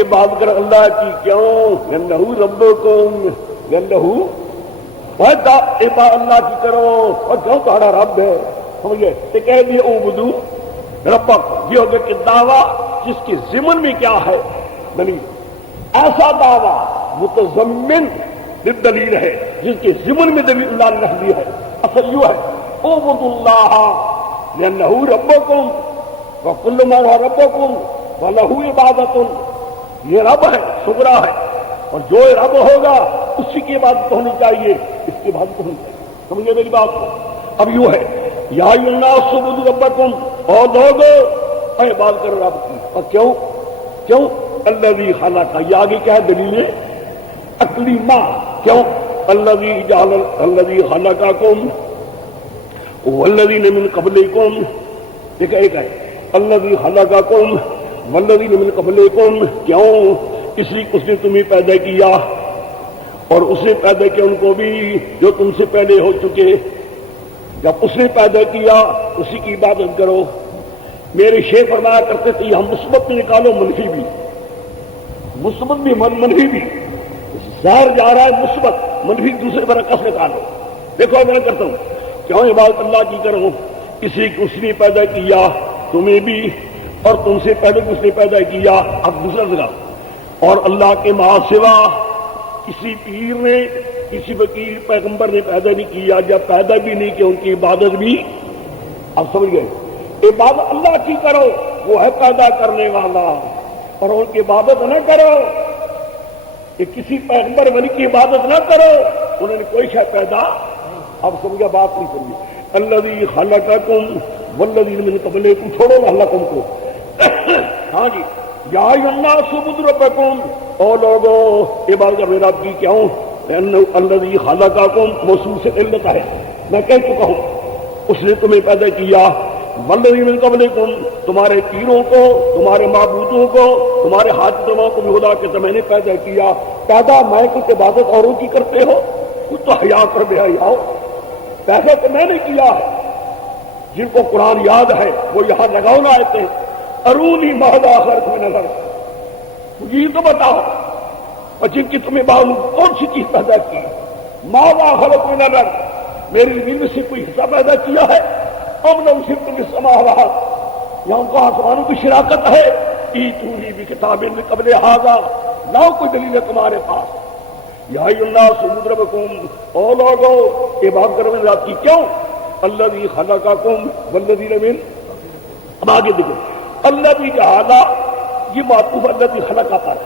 عبادت کر اللہ کی، کیوں لأنہ ربکم، لأنہ اللہ کی کرو اور کیوں تمہارا رب ہے، سمجھے؟ یہ کہہ دیا اعبدوا ربکم، یہ ہوگا کہ دعویٰ جس کے ضمن میں کیا ہے دلیل، ایسا دعویٰ متضمن دلیل ہے جس کے ضمن میں دلیل اللہ نے رکھ دی ہے۔ اصل یہ ہے اعبدوا اللہ لأنہ ربکم وکل ما هو ربکم ولہ عبادۃ، یہ رب ہے، صغریٰ ہے، اور جو رب ہوگا اسی کی عبادت ہونی چاہیے، اس کی عبادت ہونی چاہیے۔ سمجھے میری بات کو؟ اب یوں ہے یا ایھا الناس اعبدوا ربکم، اور لوگوں عبادت کرو رب کی، اور کیوں الذی خلق، یہ آگے کیا ہے دلیل عقلی ماں، کیوں الذی جعل، الذی خلقکم والذین من قبلکم، دیکھا ایک ہے الذی خلقکم والذین من قبلکم، کیوں اس لیے اس نے تمہیں پیدا کیا اور اس نے پیدا کیا ان کو بھی جو تم سے پہلے ہو چکے۔ جب اس نے پیدا کیا اسی کی عبادت کرو۔ میرے شیخ فرمایا کرتے تھے ہم مثبت میں نکالو منفی بھی، مثبت بھی منفی بھی، ظاہر جا رہا ہے مثبت، منفی دوسرے پر عکس نکالو۔ دیکھو میں کرتا ہوں، کیوں عبادت اللہ کی کرو؟ اسی کو اس نے پیدا کیا تمہیں بھی اور تم سے پہلے اس نے پیدا کیا۔ اب دوسرا جگہ، اور اللہ کے ماں سوا کسی پیر نے، کسی فقیر پیغمبر نے پیدا نہیں کیا، جب پیدا بھی نہیں کیا ان کی عبادت بھی۔ اب سمجھ گئے؟ عبادت اللہ کی کرو، وہ ہے پیدا کرنے والا، اور ان کی عبادت نہ کرو کہ کسی پیغمبر ولی کی عبادت نہ کرو، انہوں نے کوئی شے پیدا۔ اب سمجھا بات نہیں سمجھی؟ الذی خلقکم والذین من قبلکم، چھوڑو خلقکم کو، ہاں جی، یا ایھا الناس اعبدوا ربکم، اور لوگوں عبادت کرو رب کی، کیوں الذی خلقکم موصول سے علت ہے، میں کہہ چکا ہوں اس نے تمہیں پیدا کیا، والذین من قبلکم تمہارے پیروں کو، تمہارے معبودوں کو، تمہارے حاجتوں کو بھی خدا کے میں نے پیدا کیا۔ پیدا میں کچھ عبادت اوروں کی کرتے ہو، کچھ تو حیا کر بے حیا ہو، پیدا تو میں نے کیا ہے۔ جن کو قرآن یاد ہے وہ یہاں لگاؤ نہ آتے ہیں، ارونی ماذا خلقتم من الارض، مجھے یہ تو بتاؤ، اور جن کی تمہیں معلوم کون سی چیز پیدا کی، ماذا خلقتم من الارض، میری زمین میں سے کوئی حصہ پیدا کیا ہے؟ اب لو شئتم بالسماوات، یہاں کو آسمانوں کی شراکت ہے، ایتونی بکتاب من قبل ھذا، لاؤ کوئی دلیل ہے تمہارے پاس۔ یا ایھا الناس اعبدوا ربکم، او لوگو عبادت کرو رب کی، کیوں الذی خلقکم والذین من، اب آگے دیکھیں الذی جعل، یہ معطوف الذی خلق پر،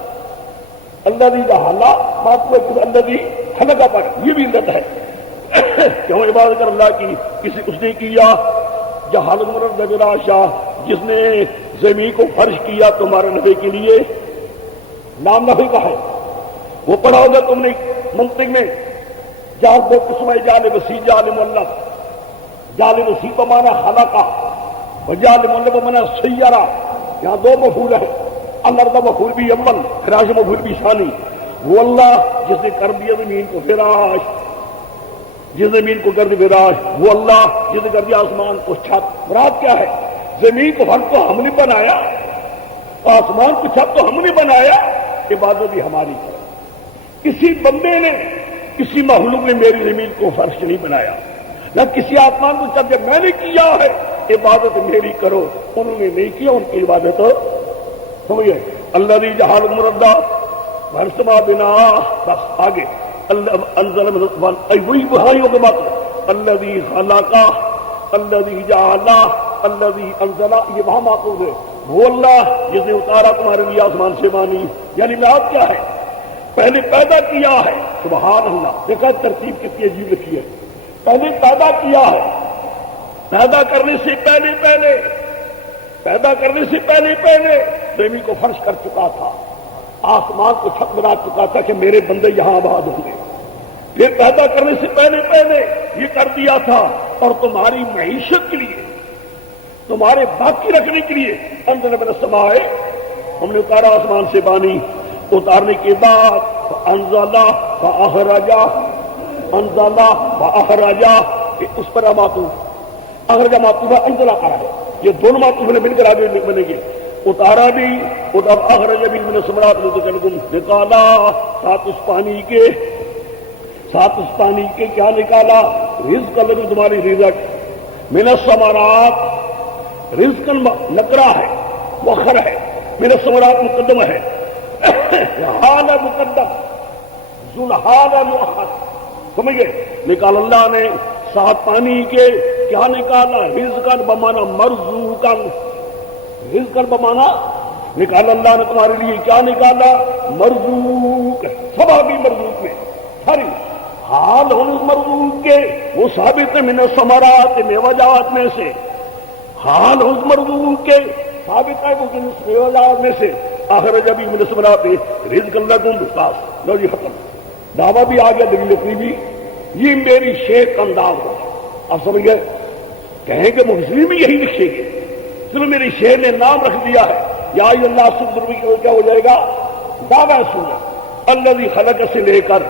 الذی جعل معطوف الذی خلق پر، یہ بھی علت ہے کیوں عبادت کر اللہ کی، کسی اس نے کیا جہال مرد براشا، جس نے زمین کو فرش کیا تمہارے نبی کے لیے، نام نبی کا ہے، وہ پڑھا ہوگا تم نے منطق میں، جہاں دو قسم ہے، جال وسیع جال مولب، جال وسیع بمانا خلقہ اور جال مولب بمانا سیارہ، یہاں دو مفعول ہیں، اللہ کا مفعول بھی اول، فراش مفعول بھی ثانی، وہ اللہ جس نے کر دیا زمین کو فراش، جس زمین کو کر دی فراش، وہ اللہ جس نے کر دیا آسمان کو چھت۔ مراد کیا ہے؟ زمین کو فرش تو ہم نے بنایا، آسمان کو چھت تو ہم نے بنایا، عبادت بھی ہماری ہے۔ کسی بندے نے، کسی مخلوق نے میری زمین کو فرش نہیں بنایا، نہ کسی آسمان کو چھت، جب میں نے کیا ہے عبادت میری کرو، انہوں نے نہیں کیا، ان کی عبادت سمجھے۔ الذی جعل مردا ورسما بنا، بس آگے انزل من السماء، وہی بہائیوں کے بات، الذی خلق، الذی جعل، الذی انزل، یہ وہاں معطوف ہے، وہ اللہ جس نے اتارا تمہارے لیے آسمان سے پانی، یعنی مراد کیا ہے؟ پہلے پیدا کیا ہے، سبحان اللہ، دیکھا ترتیب کتنی عجیب لکھی ہے، پہلے پیدا کیا ہے، پیدا کرنے سے پہلے پیدا کرنے سے پہلے زمین کو فرش کر چکا تھا، آسمان کو چھت بنا چکا تھا کہ میرے بندے یہاں آباد ہوں گے، پھر پیدا کرنے سے پہلے یہ کر دیا تھا، اور تمہاری معیشت کے لیے، تمہارے باقی رکھنے کے لیے انزل من السماء، ہم نے اتارا آسمان سے پانی، اتارنے کے بعد انزل فاخرج، انزل فاخرج، اس پر معطوف، اخرج معطوف ہے، انزل کرا ہے، یہ دونوں معطوف مل کر آگے بنے گے، اتارا بھی، اتار اخرج بھی من الثمرات رزقکم، نکالا ساتھ اس پانی کے کیا نکالا؟ رزق لکم، تمہاری رزق، من الثمرات، رزق نکرا ہے، مؤخر ہے، من الثمرات مقدم ہے، حال مقدم، ذوالحال مؤخر، سمجھ گئے؟ نکال اللہ نے ساتھ پانی کے کیا نکالا؟ رزقاً بمانا مرزوقاً، رزقاً بمانا نکالا اللہ نے تمہارے لیے کیا نکالا؟ مرزوق، سب بھی مرزوق میں، ساری حال ہم مرزوق کے، وہ ثابت ہے من الثمرات، میوہ جات میں سے، حال ہم مرزوق کے ثابت ہے وہ میوہ جات میں سے، اخرج بھی من الثمرات رزقا لکم، بس لو جی ختم، دعویٰ بھی آ گیا، دلیل اپنی بھی، یہ میری شیخ کا انداز ہو، اب سمجھ گئے؟ کہیں کہ مفسرین بھی یہی لکھیں گے، چلو میری شیخ نے نام رکھ دیا ہے، یا اللہ سب کیا ہو جائے گا؟ دعویٰ سنت، الذی خلق سے لے کر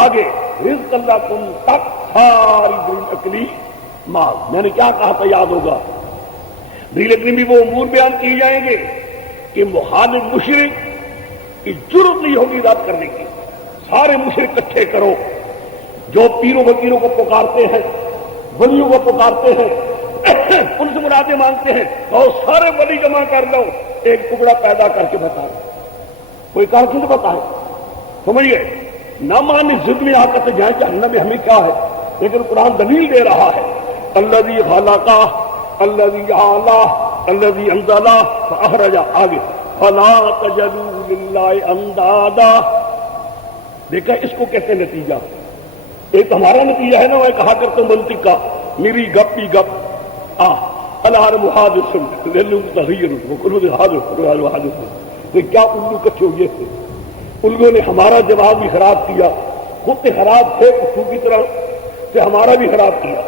آگے رزق لکم تک ساری دلیل عقلی مال، میں نے کیا کہا تھا یاد ہوگا، دلیل عقلی بھی وہ امور بیان کیے جائیں گے کہ مخالف مشرک کی ضرورت نہیں ہوگی رد کرنے کی، سارے مشرک اکٹھے کرو، جو پیروں فقیروں کو پکارتے ہیں، ولیوں کو پکارتے ہیں، ان سے مرادیں مانگتے ہیں، اور سارے ولی جمع کر لو، ایک ٹکڑا پیدا کر کے بتا دو، کوئی کہا کیوں بتائے، سمجھ گئے؟ نہ مانی ضد میں آ کر جائیں جہنم میں ہمیں کیا ہے، لیکن قرآن دلیل دے رہا ہے، الذی خلق، الذی جعل، الذی انزل فاخرج، آگے فلا تجعلوا للہ اندادا، دیکھا اس کو کہتے نتیجہ، ایک ہمارا نتیجہ ہے نا، وہ کہا کرتے منطق کا، میری گپ ہی گپ، العالم حادث للعلم تغیر وکل حادث، کیا الو کچھ ہوئے تھے، الگوں نے ہمارا جواب بھی خراب کیا، خود خراب تھے کٹو کی طرح سے، ہمارا بھی خراب کیا،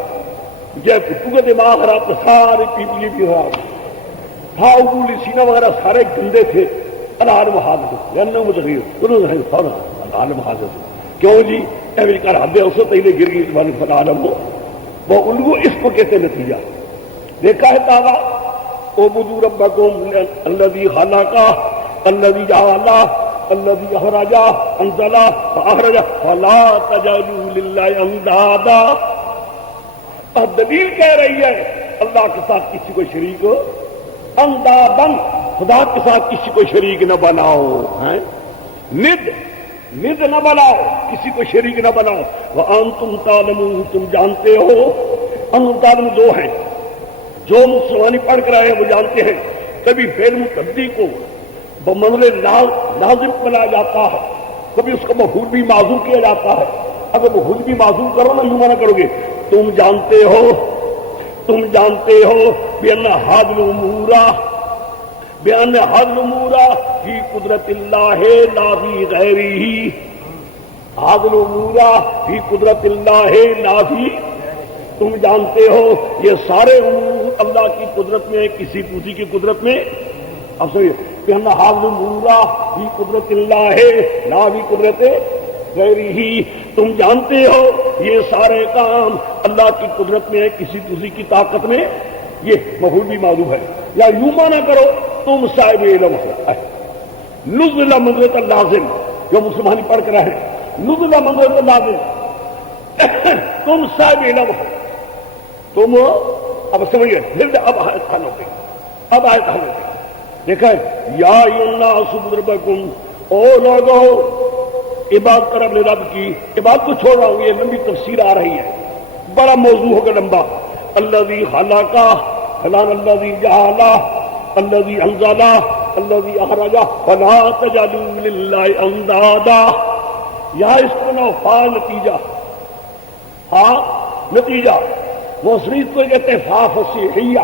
جب کٹو کا دماغ خراب تو سارے پیپلی بھی خراب تھا، اگول سینہ وغیرہ سارے گندے تھے، العالم حادث للعلم تغیر العالم حادث، کیوں جی امریکہ حد اسے پہلے گر گئی زبان فلعالم، وہ الگو اس کو کہتے نتیجہ، دیکھا ہے تعالیٰ، اعبدوا ربکم الذی خلق، الذی جعل، الذی اخرج، انزل فاخرج، فلا تجعلوا للہ اندادا، اب دلیل کہہ رہی ہے اللہ کے ساتھ کسی کو شریک اندادن، خدا کے ساتھ کسی کو شریک نہ بناؤ، ند نہ بناؤ، کسی کو شریک نہ بناؤ، وانتم تعلمون، تم جانتے ہو، انتظار میں دو ہیں، جو مسلمانی پڑھ کر آئے ہیں وہ جانتے ہیں کبھی فعل متعدی کو بمنزل لازم بنایا جاتا ہے، کبھی اس کو مفعول بھی معذوف کیا جاتا ہے۔ اگر مفعول بھی معذوف کرو نا، یوں منع کرو گے، تم جانتے ہو بأن هذه الأمور فی قدرت اللہ لا فی غیرہ، هذه الأمور فی قدرت اللہ لا فی، تم جانتے ہو یہ سارے امور اللہ کی قدرت میں، کسی دوسری کی قدرت میں۔ اب سنیے، بأن هذه الأمور فی قدرت اللہ لا فی قدرت غیرہ، تم جانتے ہو یہ سارے کام اللہ کی قدرت میں ہے، کسی دوسری کی طاقت میں۔ یہ مفعول بھی معذوف ہے، یا یوں مانا کرو تم صاحب علم ہے۔ نزل منزلۃ اللازم، جو مسلمانی پڑھ کر رہے ہیں، نزل منزلۃ اللازم، تم صاحب علم ہو، تم اب سمجھئے، پھر اب آیت حل ہو گئی، دیکھا ہے، یا ایھا الناس اعبدوا ربکم، او لوگو عبادت کر اپنے رب کی۔ عبادت کو چھوڑ رہا ہوں، یہ لمبی تفسیر آ رہی ہے، بڑا موضوع ہوگا لمبا۔ الذی خلق، فلان الذی جعل، الذی انزل، الذی اخرج، فلا تجعلوا للہ اندادا۔ یہاں اس کو نہ فاعل نتیجہ، ہاں نتیجہ، مصریف کو کہتے ہیں فا فصیحیہ،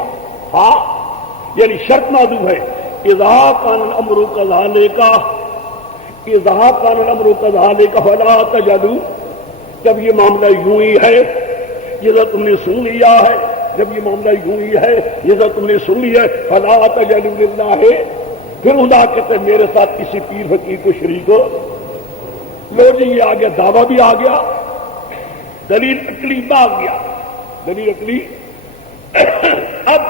ہاں یعنی شرط معذوف ہے۔ اذا کان الامر کذالک، اذا کان الامر کذالک فلا تجعلوا، جب یہ معاملہ یوں ہی ہے، یہ تم نے سن لیا ہے، جب یہ معاملہ یوں ہی ہے، یہ تم نے سن لیا ہے، فلا تجعلوا للہ، پھر خدا کہتے ہیں میرے ساتھ کسی پیر فقیر کو شریک ہو۔ لو جی یہ آ گیا، دعویٰ بھی آ گیا، دلیل عقلی بھی آ گیا، دلیل عقلی۔ اب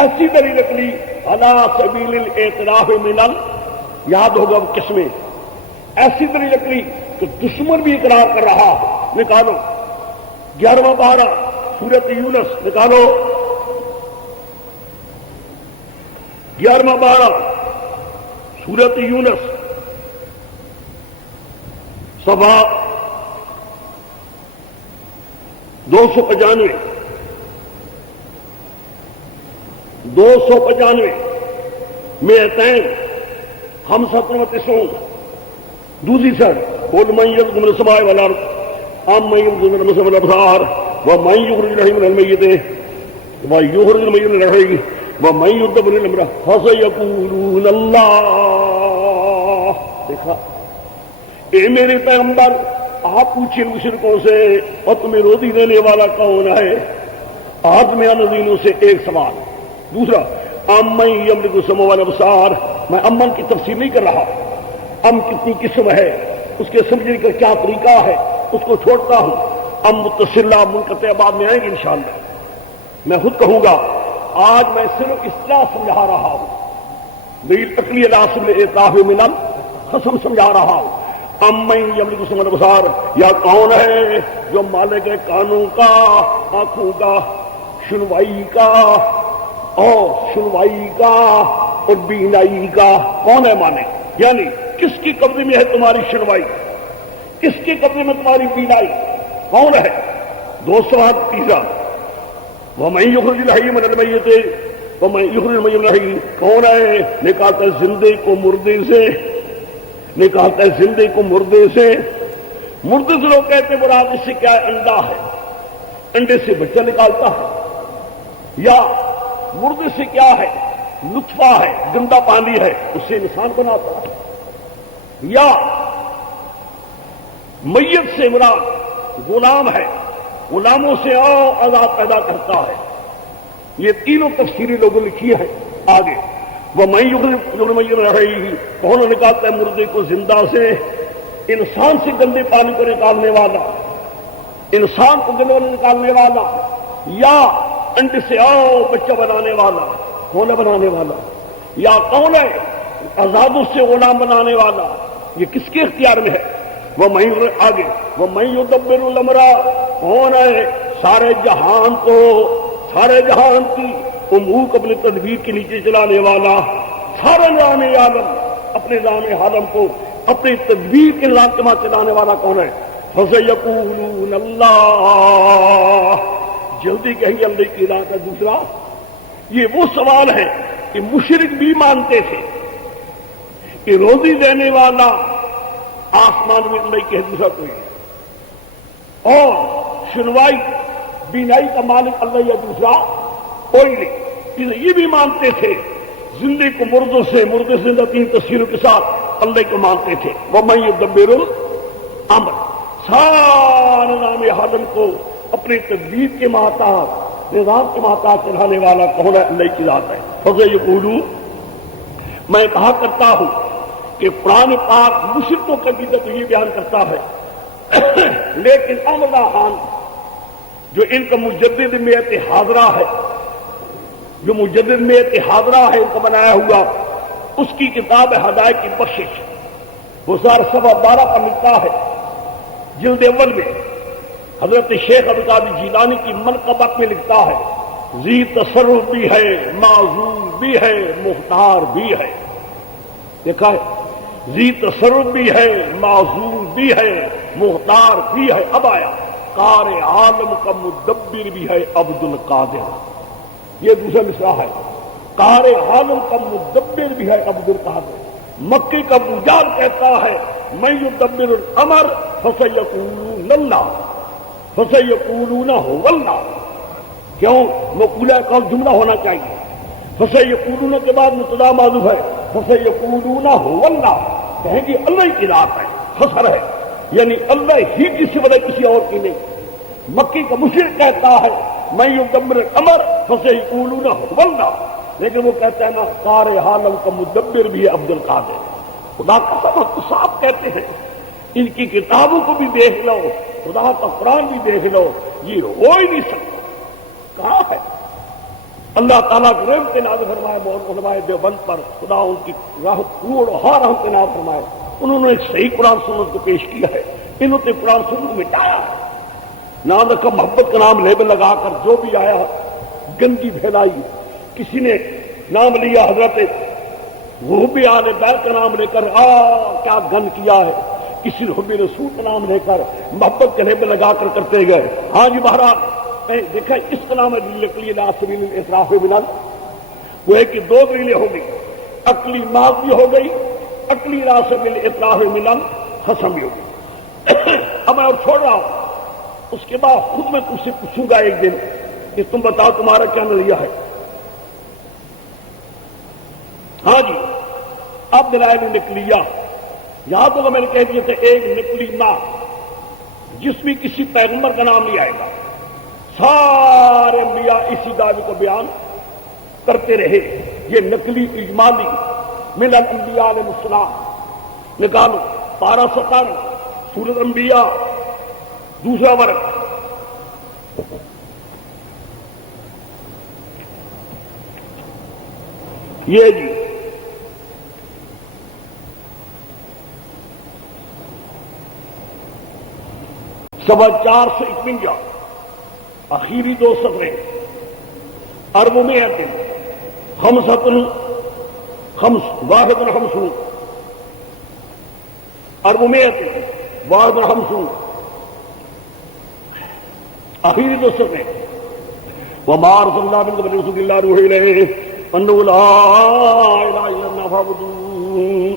ایسی دلیل عقلی علی سبیل الاعتراف من، یاد ہوگا وہ قسمیں، ایسی دلیل عقلی کہ دشمن بھی اقرار کر رہا، نکالو 11واں پارہ سورۃ یونس، نکالو 11واں پارہ سورۃ یونس، صفحہ 295، 295 مئتین ہم 97، دوسری سر قل من يرزق من السماء والارض ام من يرزق من السماء والابصار ومن يخرج الحي من الميت ويخرج الميت من الحي ومن يدبر الامر فسيقولون اللہ۔ دیکھا، اے میرے پیغمبر آپ پوچھیں مشرکوں سے اور تمہیں روزی دینے والا کون ہے؟ آدم نذینوں سے ایک سوال۔ دوسرا امن یملک السمع والابصار، میں امن کی تفسیر نہیں کر رہا، ام کتنی قسم ہے، اس کے سمجھنے کا کیا طریقہ ہے، اس کو چھوڑتا ہوں۔ ام متصلہ منقطع بعد میں آئیں گے انشاءاللہ، میں خود کہوں گا۔ آج میں صرف اصطلاح سمجھا رہا ہوں، دلیل عقلی الاصل اعتراف من الخصم سمجھا رہا ہوں۔ امن یملک السمع والابصار، یا کون ہے جو مالک ہے کانوں کا، آنکھوں کا، سنوائی کا اور بینائی کا، کون ہے مالک؟ یعنی کس کی قبضے میں ہے تمہاری سنوائی، کس کے قبضے میں تمہاری بینائی، کون ہے؟ دو سوال۔ تیسرا وَمَن يُخْرِجُ الْحَيَّ مِنَ الْمَيِّتِ وَمَن يُخْرِجُ الْمَيِّتَ مِنَ الْحَيِّ، کون ہے نکالتا ہے زندے کو مردے سے، نکالتا ہے زندے کو مردے سے۔ مردے سے لوگ کہتے ہیں مراد اس سے کیا ہے؟ انڈا ہے، انڈے سے بچہ نکالتا ہے، یا مردے سے کیا ہے؟ نطفہ ہے، گندا پانی ہے، اس سے انسان بناتا ہے، یا میت سے مراد غلام ہے، غلاموں سے آزاد پیدا کرتا ہے۔ یہ تینوں تفسیری لوگوں نے لکھی ہے۔ آگے وَمَن يُخْرِجُ الْحَيَّ مِنَ الْمَيِّتِ، کون نکالتا ہے مردے کو زندہ سے؟ انسان سے گندے پانی کو نکالنے والا، انسان کو گندے پانی نکالنے والا، یا انڈے سے بچہ بنانے والا، کون ہے بنانے والا؟ یا کون ہے آزادوں سے غلام بنانے والا؟ یہ کس کے اختیار میں ہے؟ آگے وَمَن يُدَبِّرُ الْأَمْرَ، کون ہے سارے جہان کو، سارے جہان کی امور کو اپنے تدبیر کے نیچے چلانے والا، سارا نظام عالم، اپنے نظام عالم کو اپنے تدبیر کے نظام کے ساتھ چلانے والا کون ہے؟ فَسَيَقُولُونَ اللَّهُ، جلدی کہیں گے اللہ کی ذات ہے دوسرا؟ یہ وہ سوال ہے کہ مشرک بھی مانتے تھے کہ روزی دینے والا آسمان میں اللہ کے دوسرا کوئی ہے، اور سنوائی بینائی کا مالک اللہ یا دوسرا کوئی نہیں۔ یہ بھی مانتے تھے زندگی کو مردوں سے، مردے زندہ تین تصویروں کے ساتھ اللہ کو مانتے تھے۔ وَمَن يُدَبِّرُ الْأَمْرَ، سارے نام عالم کو اپنی تدبیر کے محتاط، نظام کے محتاط چلانے والا کون ہے؟ اللہ کی ذات ہے۔ فَسَيَقُولُونَ، میں کہا کرتا ہوں کہ قرآن پاک مشرکوں کا بھی تو یہ بیان کرتا ہے، لیکن امرا خان جو ان کا مجدد میت حاضرہ ہے، جو مجدد میت حاضرہ ہے ان کا بنایا ہوا، اس کی کتاب ہے ہدایت کی بخشش، وہ سارا صفحہ 12 پر لکھتا ہے جلد اول میں، حضرت شیخ عبد القادر جیلانی کی منقبت میں لکھتا ہے ذی تصرف بھی ہے، معذور بھی ہے، مختار بھی ہے۔ دیکھا ہے، ذی تصرف بھی ہے، معذور بھی ہے، مختار بھی ہے۔ اب آیا کار عالم کا مدبر بھی ہے عبد القادر، یہ دوسرا مصرع ہے، کار عالم کا مدبر بھی ہے عبد القادر۔ مکی کا بجال کہتا ہے میں یدبر الامر فسیقولون اللہ، فسیقولون هو اللہ۔ کیوں؟ مقولہ کا جملہ ہونا چاہیے، فسیقولون کے بعد مبتدا معذوف ہے، فسیقولون هو اللہ، کہیں گے اللہ کی ذات ہے، حصر ہے، یعنی اللہ ہی کی صفت ہے، کسی اور کی نہیں۔ مکی کا مشرک کہتا ہے میں یدبر الامر فسیقولون هو اللہ، لیکن وہ کہتا ہے نا کار عالم کا مدبر بھی ہے عبد القادر۔ خدا کا سبق صاحب کہتے ہیں ان کی کتابوں کو بھی دیکھ لو، خدا کا قرآن بھی دیکھ لو، یہ ہو ہی نہیں سکتا۔ کہاں ہے؟ اللہ تعالیٰ کو رحمت نازل فرمائے علماء دیوبند پر، خدا ان کی کروڑوں رحمت نازل فرمائے، انہوں نے ایک صحیح قرآن سنت کو پیش کیا ہے، انہوں نے قرآن سنت کو مٹایا، نام رکھا محبت کا نام لیبل لگا کر جو بھی آیا گندگی پھیلائی۔ کسی نے نام لیا حضرت حب آل بیت کا نام لے کر کیا گند کیا ہے، کسی نے حب رسول کا نام لے کر محبت کا لیبل لگا کر کرتے گئے۔ ہاں جی مہاراج دیکھا اس کا نام ہے دلیل سبیل الاعتراف بالعدل، وہ ہے کہ دو دلیلیں ہو گئی، عقلی ماض بھی ہو گئی، عقلی راہ سبیل الاعتراف بالعدل حسن بھی ہو گئی۔ اب میں اور چھوڑ رہا ہوں، اس کے بعد خود میں تم سے پوچھوں گا ایک دن کہ تم بتاؤ تمہارا کیا نظریہ ہے۔ ہاں جی، اب دلائل نکلیہ یاد ہوگا میں نے کہہ دیا تھا، ایک نکلی ماں جس میں کسی پیغمبر کا نام نہیں آئے گا، سارے انبیاء اسی دعوے کو بیان کرتے رہے، یہ نقلی اجمالی من الانبیاء علیہ السلام۔ نکالو 1257 سورۃ انبیاء دوسرا ورق، یہ جی سوا 451 آخری دو سطریں، ارب میں واحد الخمسون، ارب میں واحد الخمسون، آخری دو سطریں، وما ارسلنا من قبلک رسول الا نوحی الیہ انہ لا الہ الا انا فاعبدون۔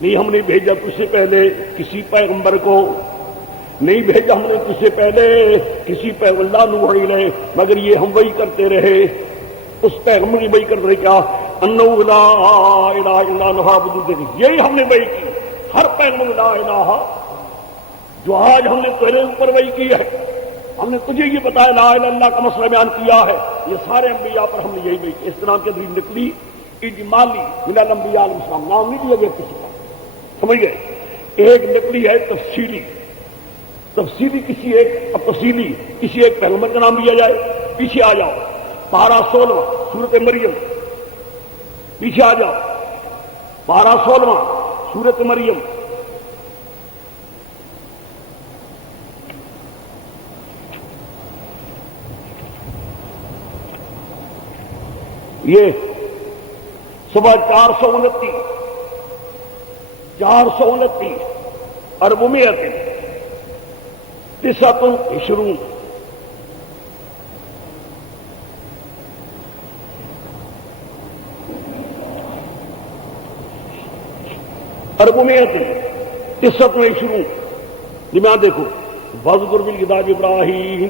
نہیں ہم نے بھیجا تجھ سے پہلے کسی پیغمبر کو، نہیں بھیجا ہم نے تجھ سے پہلے کسی پیغمبر نوح علیہ، مگر یہ ہم وہی کرتے رہے، اس پیغمبر کی وہی کرتے رہے، کیا انہ لا الہ الا انا فاعبدون، یہی ہم نے وہی کی، ہر پیغمبر لا الہ، جو آج ہم نے تیرے اوپر وہی کی ہے، ہم نے تجھے یہ بتایا لا الہ الا اللہ کا مسئلہ بیان کیا ہے، یہ سارے انبیاء پر ہم نے یہی وہی کی۔ اس طرح کے دلیل نکلی اجمالی من الانبیاء علیہ السلام، نام نہیں دیا گیا کسی کا، سمجھ گئے؟ ایک نکلی ہے تفصیلی، تفصیلی کسی ایک تفصیلی کسی ایک پیغمبر کا نام لیا جائے۔ پیچھے آ جاؤ 1216 سورۃ مریم، پیچھے آ جاؤ 1216 سورۃ مریم، یہ صبح 429 ارب میں 29 20، 420 29 جمع دیکھو وذکر بالکتاب ابراہیم،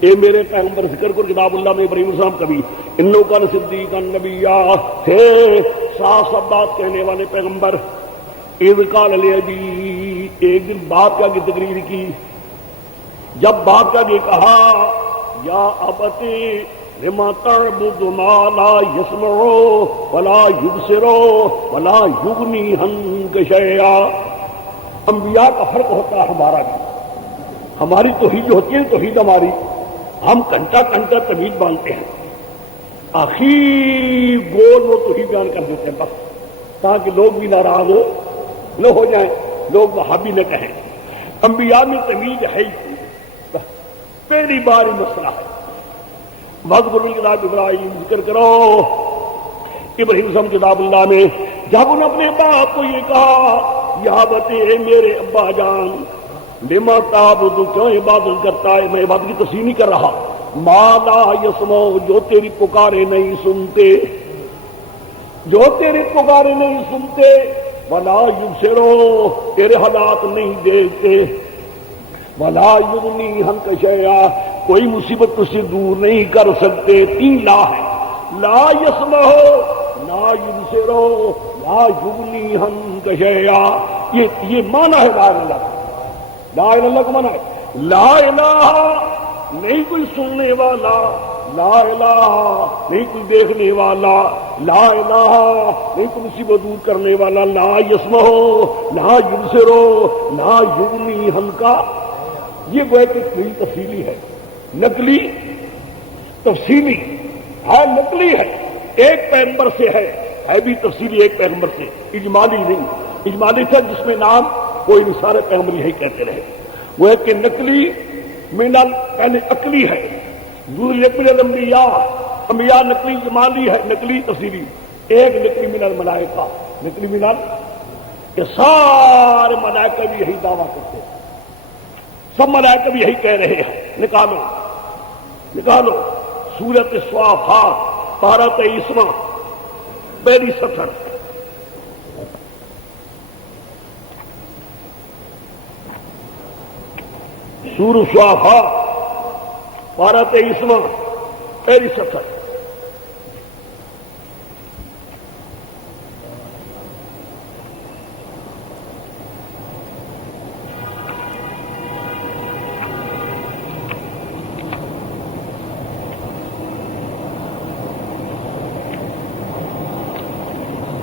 اے میرے پیغمبر ذکر کر کتاب اللہ میں ابراہیم السلام کبھی انہو کان صدیقا نبیّا، تھے صاف صاف بات کہنے والے پیغمبر. اذ قال لأبی، ایک دن باپ کا کی تقریر کی، جب باپ کا یہ کہا یا ابتی لما تعبد ما لا يسمع ولا يبصر ولا يغني عنك شيئا. انبیاء کا فرق ہوتا ہے ہمارا بھی، ہماری توحید جو ہوتی ہے توحید ہماری، ہم گھنٹہ گھنٹہ تمید باندھتے ہیں، آخر گول وہ توحید بیان کر دیتے ہیں بس، تاکہ لوگ بھی ناراض نہ ہو جائیں، لوگ وہابی نہ کہیں. انبیاء میں تمید ہے ہی، پہلی بار مسئلہ ہے. وذکر بالکتاب ابراہیم، ذکر کرو ابراہیم السلام کتاب اللہ میں، جب انہوں نے اپنے باپ کو یہ کہا یا بتے میرے ابا جان لما تعبد، کیوں عبادت کرتا ہے؟ میں عبادت کی تفسیر نہیں کر رہا. ما لا یسمع، جو تیری پکارے نہیں سنتے، جو تیری پکارے نہیں سنتے، ولا یبصر، تیرے حالات نہیں دیکھتے، ولا یغنی عنک شیئا، کوئی مصیبت تجھ سے دور نہیں کر سکتے. 3 لا ہے، لا یسمع، لا یبصر، لا یغنی عنک شیئا. یہ معنی ہے لا الہ الا اللہ. لا الہ الا اللہ کا معنی ہے لا الہ، نہیں کوئی سننے والا، لا الہ نہیں کوئی دیکھنے والا، لا الہ نہیں کوئی مصیبت دور کرنے والا، لا یسمع، لا یبصر، لا یغنی عنک. یہ گویا کہ کوئی تفصیلی ہے، نقلی تفصیلی ہے، نقلی ہے، ایک پیغمبر سے ہے بھی تفصیلی ایک پیغمبر سے، اجمالی نہیں. اجمالی تھا جس میں نام کوئی نہیں، سارے پیغمبر یہی کہتے رہے. وہ ہے کہ نقلی من پہلے عقلی ہے، دوسری نقلی الانبیاء، انبیاء نقلی اجمالی ہے، نقلی تفصیلی. ایک نقلی من الملائکہ، نقلی من کہ سارے ملائکہ بھی یہی دعویٰ کرتے ہیں، سب ملائکہ بھی یہی کہہ رہے ہیں. نکالو نکالو سورۃ الصافات پارہ 23واں پہلی سطر. سورۃ الصافات پارہ 23واں پہلی سطر.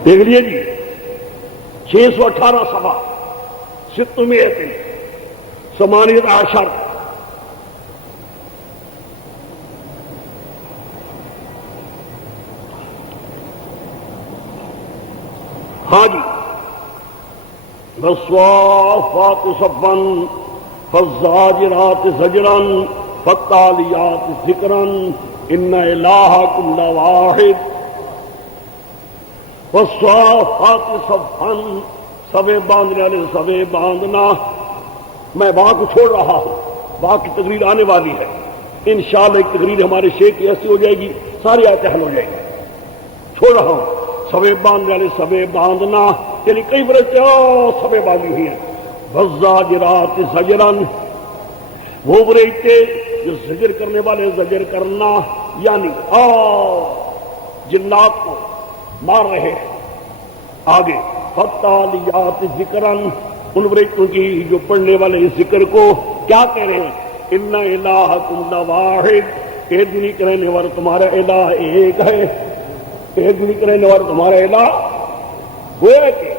دیکھ لیے جی 618 صفحہ 618. ہاں جی، والصافات صفا فالزاجرات زجرا فالتالیات ذکرا ان الہکم لواحد. والصافات صفا، سوے باندھنے والے سوے باندھنا. میں وہاں کو چھوڑ رہا ہوں، وہاں کی تقریر آنے والی ہے انشاءاللہ. ایک تقریر ہمارے شیخ کی ایسی ہو جائے گی، ساری آیتیں حل ہو جائیں گی. چھوڑ رہا ہوں سوے باندھنے والے سوے باندھنا، یعنی کئی برس سے سوے باندھی ہوئی ہیں. والزاجرات زجرا، وہ بریتے جو زجر کرنے والے زجر کرنا، یعنی جنات کو مار رہے ہیں. آگے فالتالیات ذکرا، ان بریتوں کی جو پڑھنے والے ذکر کو کیا کہہ رہے ہیں؟ ان الہکم لواحد، ایک دن ہی رہنے والا تمہارا الہ ایک ہے، ایک دن ہی رہنے والا تمہارا الہ. گویا کہ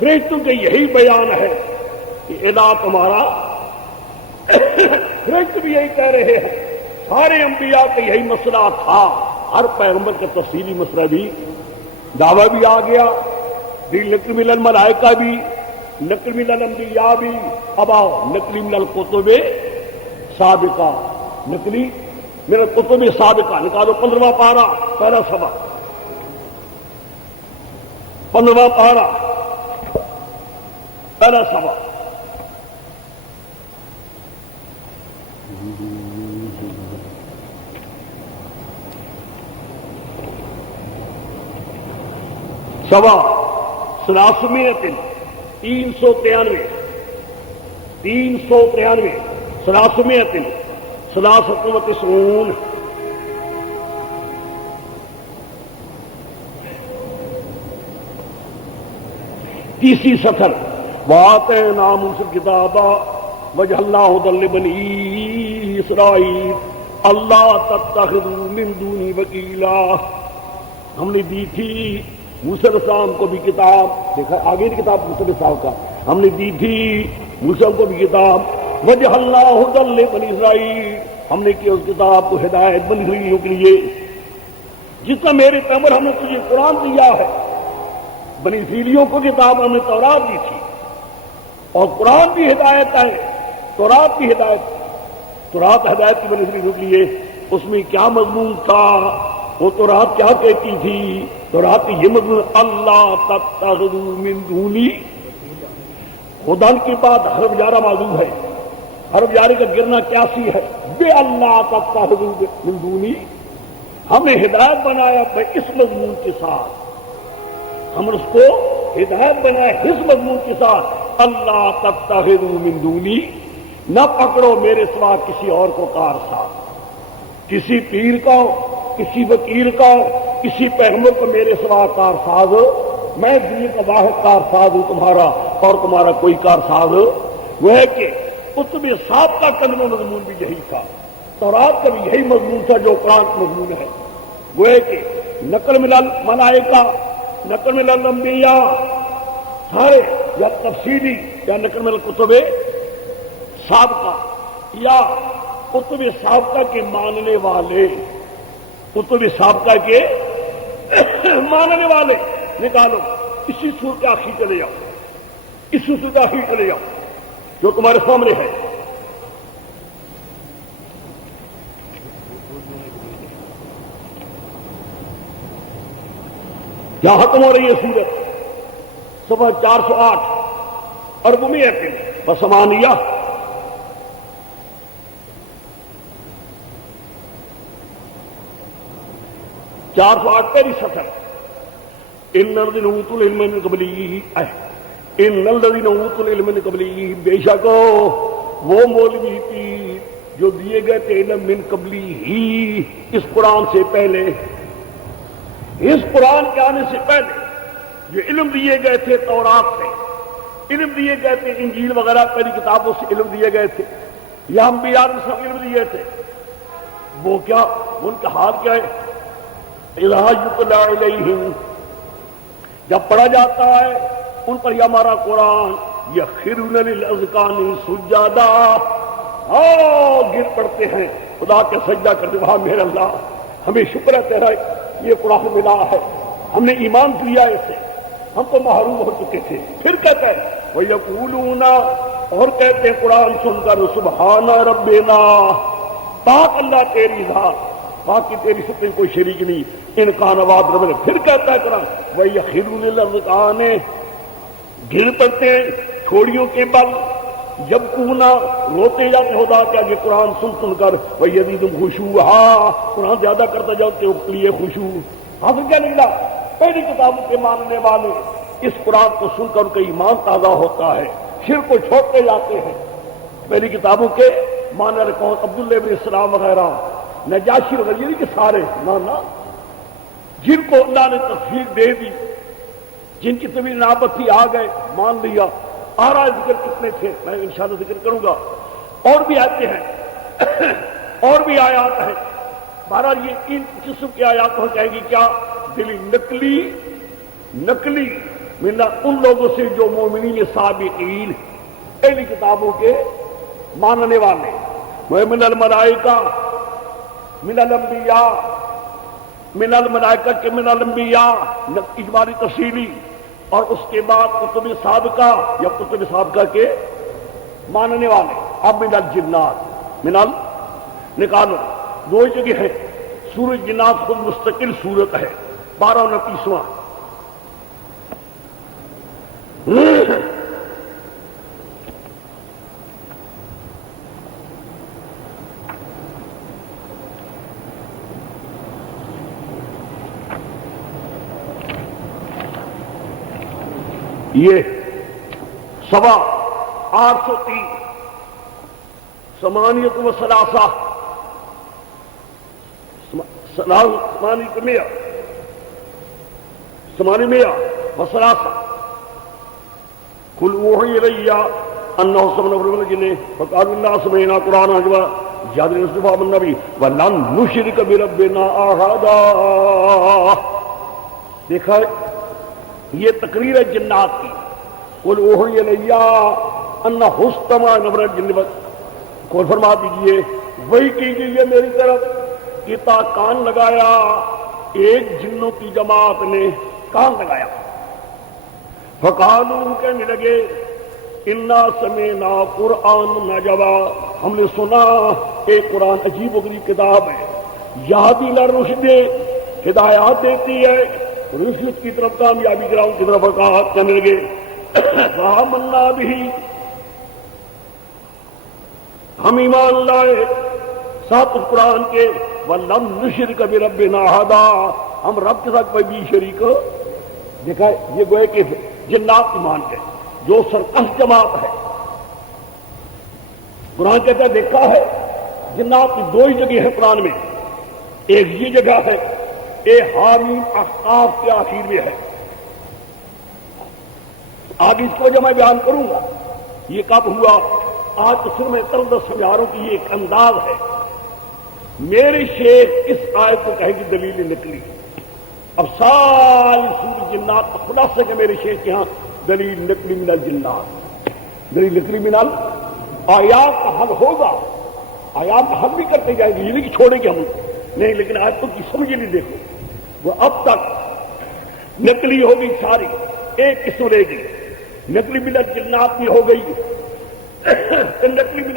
فرشتوں کے یہی بیان ہے کہ الہ تمہارا، فرشتے بھی یہی کہہ رہے ہیں. سارے انبیاء کا یہی مسئلہ تھا، ہر پیغمبر کا تفصیلی مسئلہ بھی، دعویٰ بھی آ گیا. نقل من الملائکہ بھی، نقل من الانبیاء بھی. اب آؤ نقل من الکتب سابقہ، نقلی من الکتب سابقہ نکالو. 15واں پارہ پہلا صفحہ، 15واں پارہ پہلا صفحہ. سوا 393 393 393 393 تیسری سطر وَآتَيْنَا مُوسَى الْكِتَابَ وَجَعَلْنَاهُ هُدًى لِبَنِي إِسْرَائِيلَ أَلَّا تَتَّخِذُوا مِن دُونِي وَكِيلًا. ہم نے دی تھی موسیٰ علیہ السلام کو بھی کتاب، دیکھا آگے کی کتاب موسیٰ علیہ السلام کا، ہم نے دی تھی موسیٰ کو بھی کتاب، وَجَعَلْنَاهُ هُدًى لِبَنِي إِسْرَائِيلَ، ہم نے کی اس کتاب کو ہدایت بنی ہوئی کے لیے. جتنا میرے پیغمبر ہم نے تجھے قرآن دیا ہے، بنی اسرائیلیوں کو کتاب ہم نے تورات دی تھی، اور قرآن بھی ہدایت ہے، تورات بھی ہدایت، تورات ہدایت کی بنی اسرائیلیوں کے لیے. اس میں کیا مضمون تھا؟ وہ تورات کیا کہتی تھی؟ تورات کی یہ مضمون اللہ تتخذوا من دونی. خدان کے بعد حرف جارہ معذوف ہے، حرف جارے کا گرنا کیاسی ہے، بے اللہ تتخذوا من دونی. ہمیں ہدایت بنایا اس مضمون کے ساتھ، ہم اس کو ہدایت بنائے اس مضمون کے ساتھ اللہ تتخذوا من دونی، نہ پکڑو میرے سوا کسی اور کو کارساز، کسی پیر کا، کسی وکیل کا، کسی پیغمبر کو میرے سوا کارساز. میں دنیا کا واحد کارساز ہوں تمہارا، اور تمہارا کوئی کارساز وہ ہے کہ کتب سابقہ کا مضمون بھی یہی تھا، تورات کا بھی یہی مضمون تھا جو قرآن کا مضمون ہے. وہ ہے کہ نقل من الملائکہ، نقل من الانبیاء، سارے یا تفصیلی یا نقل من الکتب سابقہ یا کتب سابقہ کے ماننے والے، کتب سابقہ کے ماننے والے نکالو. اسی سورت کے آخر چلے جاؤ، اس سورت کے آخر چلے جاؤ جو تمہارے سامنے ہے. یہاں ختم ہو رہی ہے سورت صفحہ 408 عرب میں ہے بسمانیہ. 408 پہلی سطر ان الذین اوتوا العلم من قبلہ، ان الذین اوتوا العلم من قبلہ، بے شک وہ مولوی پیر جو دیے گئے تھے علم من قبلہ ہی، اس قرآن سے پہلے، اس قرآن کے آنے سے پہلے جو علم دیے گئے تھے تورات سے، علم دیے گئے تھے انجیل وغیرہ پہلی کتابوں سے علم دیے گئے تھے، یا انبیاء نے سب علم دیے تھے، وہ کیا ان کا حال کیا ہے؟ اذا یتلی علیہم، جب پڑھا جاتا ہے ان پر یہ ہمارا قرآن، یخرون للاذقان سجدا، گر پڑتے ہیں خدا کے سجدہ کرتے. وہاں میرے اللہ ہمیں شکر ہے تیرا یہ قرآن ملا ہے، ہم نے ایمان کیا اسے، ہم تو محروم ہو چکے تھے. پھر کہتے ہیں وَيَقُولُونَ، اور کہتے ہیں قرآن سن کر سبحان ربنا، پاک اللہ تیری ذات، باقی تیری ستر کوئی شریک نہیں، ان کا نواد رب. پھر کہتا ہے قرآن وَيَخِرُّونَ لِلْأَذْقَانِ، گر پڑتے ہیں چھوڑیوں کے بل، جب کونا روتے جاتے خدا کے آگے قرآن سن سن کر. وَيَزِيدُهُمْ خُشُوعًا، قرآن زیادہ کرتا جاؤ کہ اس لیے خشوع حاصل کیا نکلا. پہلی کتابوں کے ماننے والے اس قرآن کو سن کر ان کا ایمان تازہ ہوتا ہے، شرک کو چھوڑتے جاتے ہیں. پہلی کتابوں کے ماننے والے کون؟ عبداللہ ابن السلام وغیرہ، نجاشی وغیرہ، یہ نہیں کہ سارے، نہ جن کو اللہ نے تفسیر دے دی، جن کی طویل نابت تھی آ گئے مان لیا. آ رہا ہے ذکر کتنے تھے میں انشاءاللہ ذکر کروں گا، اور بھی آتے ہیں اور بھی آیات ہیں. بہرحال یہ ان قسم کی آیات ہو جائیں گی کیا؟ دلی نقلی من ان لوگوں سے جو مومنین سابقین، پہلی کتابوں کے ماننے والے، من الملائکہ، من الانبیاء، من الملائکہ کے من الانبیاء اجمالی تفصیلی، اور اس کے بعد کتب سابقہ یا کتب سابقہ کے ماننے والے. اب من الجنات، نکالو دو جگہ ہے. سورۃ جنات خود مستقل سورت ہے، 12-29. یہ 803 ثمانیت و ثلاثہ ثمانیہ و ثلاثہ قل اوحی الی انہ سمعنا من الجن فقالوا انا سمعنا قرآنا عجبا یہدی الی النبی ولن نشرک بربنا احدا. دیکھا یہ تقریر ہے جنات کی. قل اوحی الی انہ استمع من الجن. قل فرما دیجئے وہی کیجئے میری طرف کہ تا کان لگایا ایک جنوں کی جماعت نے کان لگایا. فقالوا کہنے لگے انا سمعنا قرآن عجبا ہم نے سنا ایک قرآن عجیب و غریب کتاب ہے یہدی الی الرشد ہدایات دیتی ہے رشد کی طرف کامیابی کی راہوں کی طرف. کہنے لگے فآمنا بہ ہم ایمان لائے ساتھ اس قرآن کے ولن نشرک بربنا احدا ہم رب کے ساتھ کوئی بھی شریک. دیکھا یہ گوئے کہ جنات ایمان کے جو سرکش جماعت ہے. قرآن کہتا ہے دیکھا ہے جنات کی دو ہی جگہ ہے قرآن میں. ایک یہ جگہ ہے اے حامیم احقاف کے آخر میں ہے. آگے اس کو جب میں بیان کروں گا یہ کب ہوا. آج تو صرف میں طرز سمجھاروں کی یہ ایک انداز ہے. میرے شیخ اس آیت کو کہے گی دلیل نکلی. اب ساری سورۃ جنات کا خلاصہ کہ میرے شیخ کے ہاں دلیل نکلی من الجنات. دلیل نکلی من آیات کا حل ہوگا. آیات کا حل بھی کرتے جائیں گے یہ نہیں کہ چھوڑیں گے ہم نہیں لیکن آیتوں کی سمجھ نہیں. دیکھو وہ اب تک نکلی ہوگی ساری ایک قسم رہے گی. نکلی من الجنات بھی ہو گئی نکلی من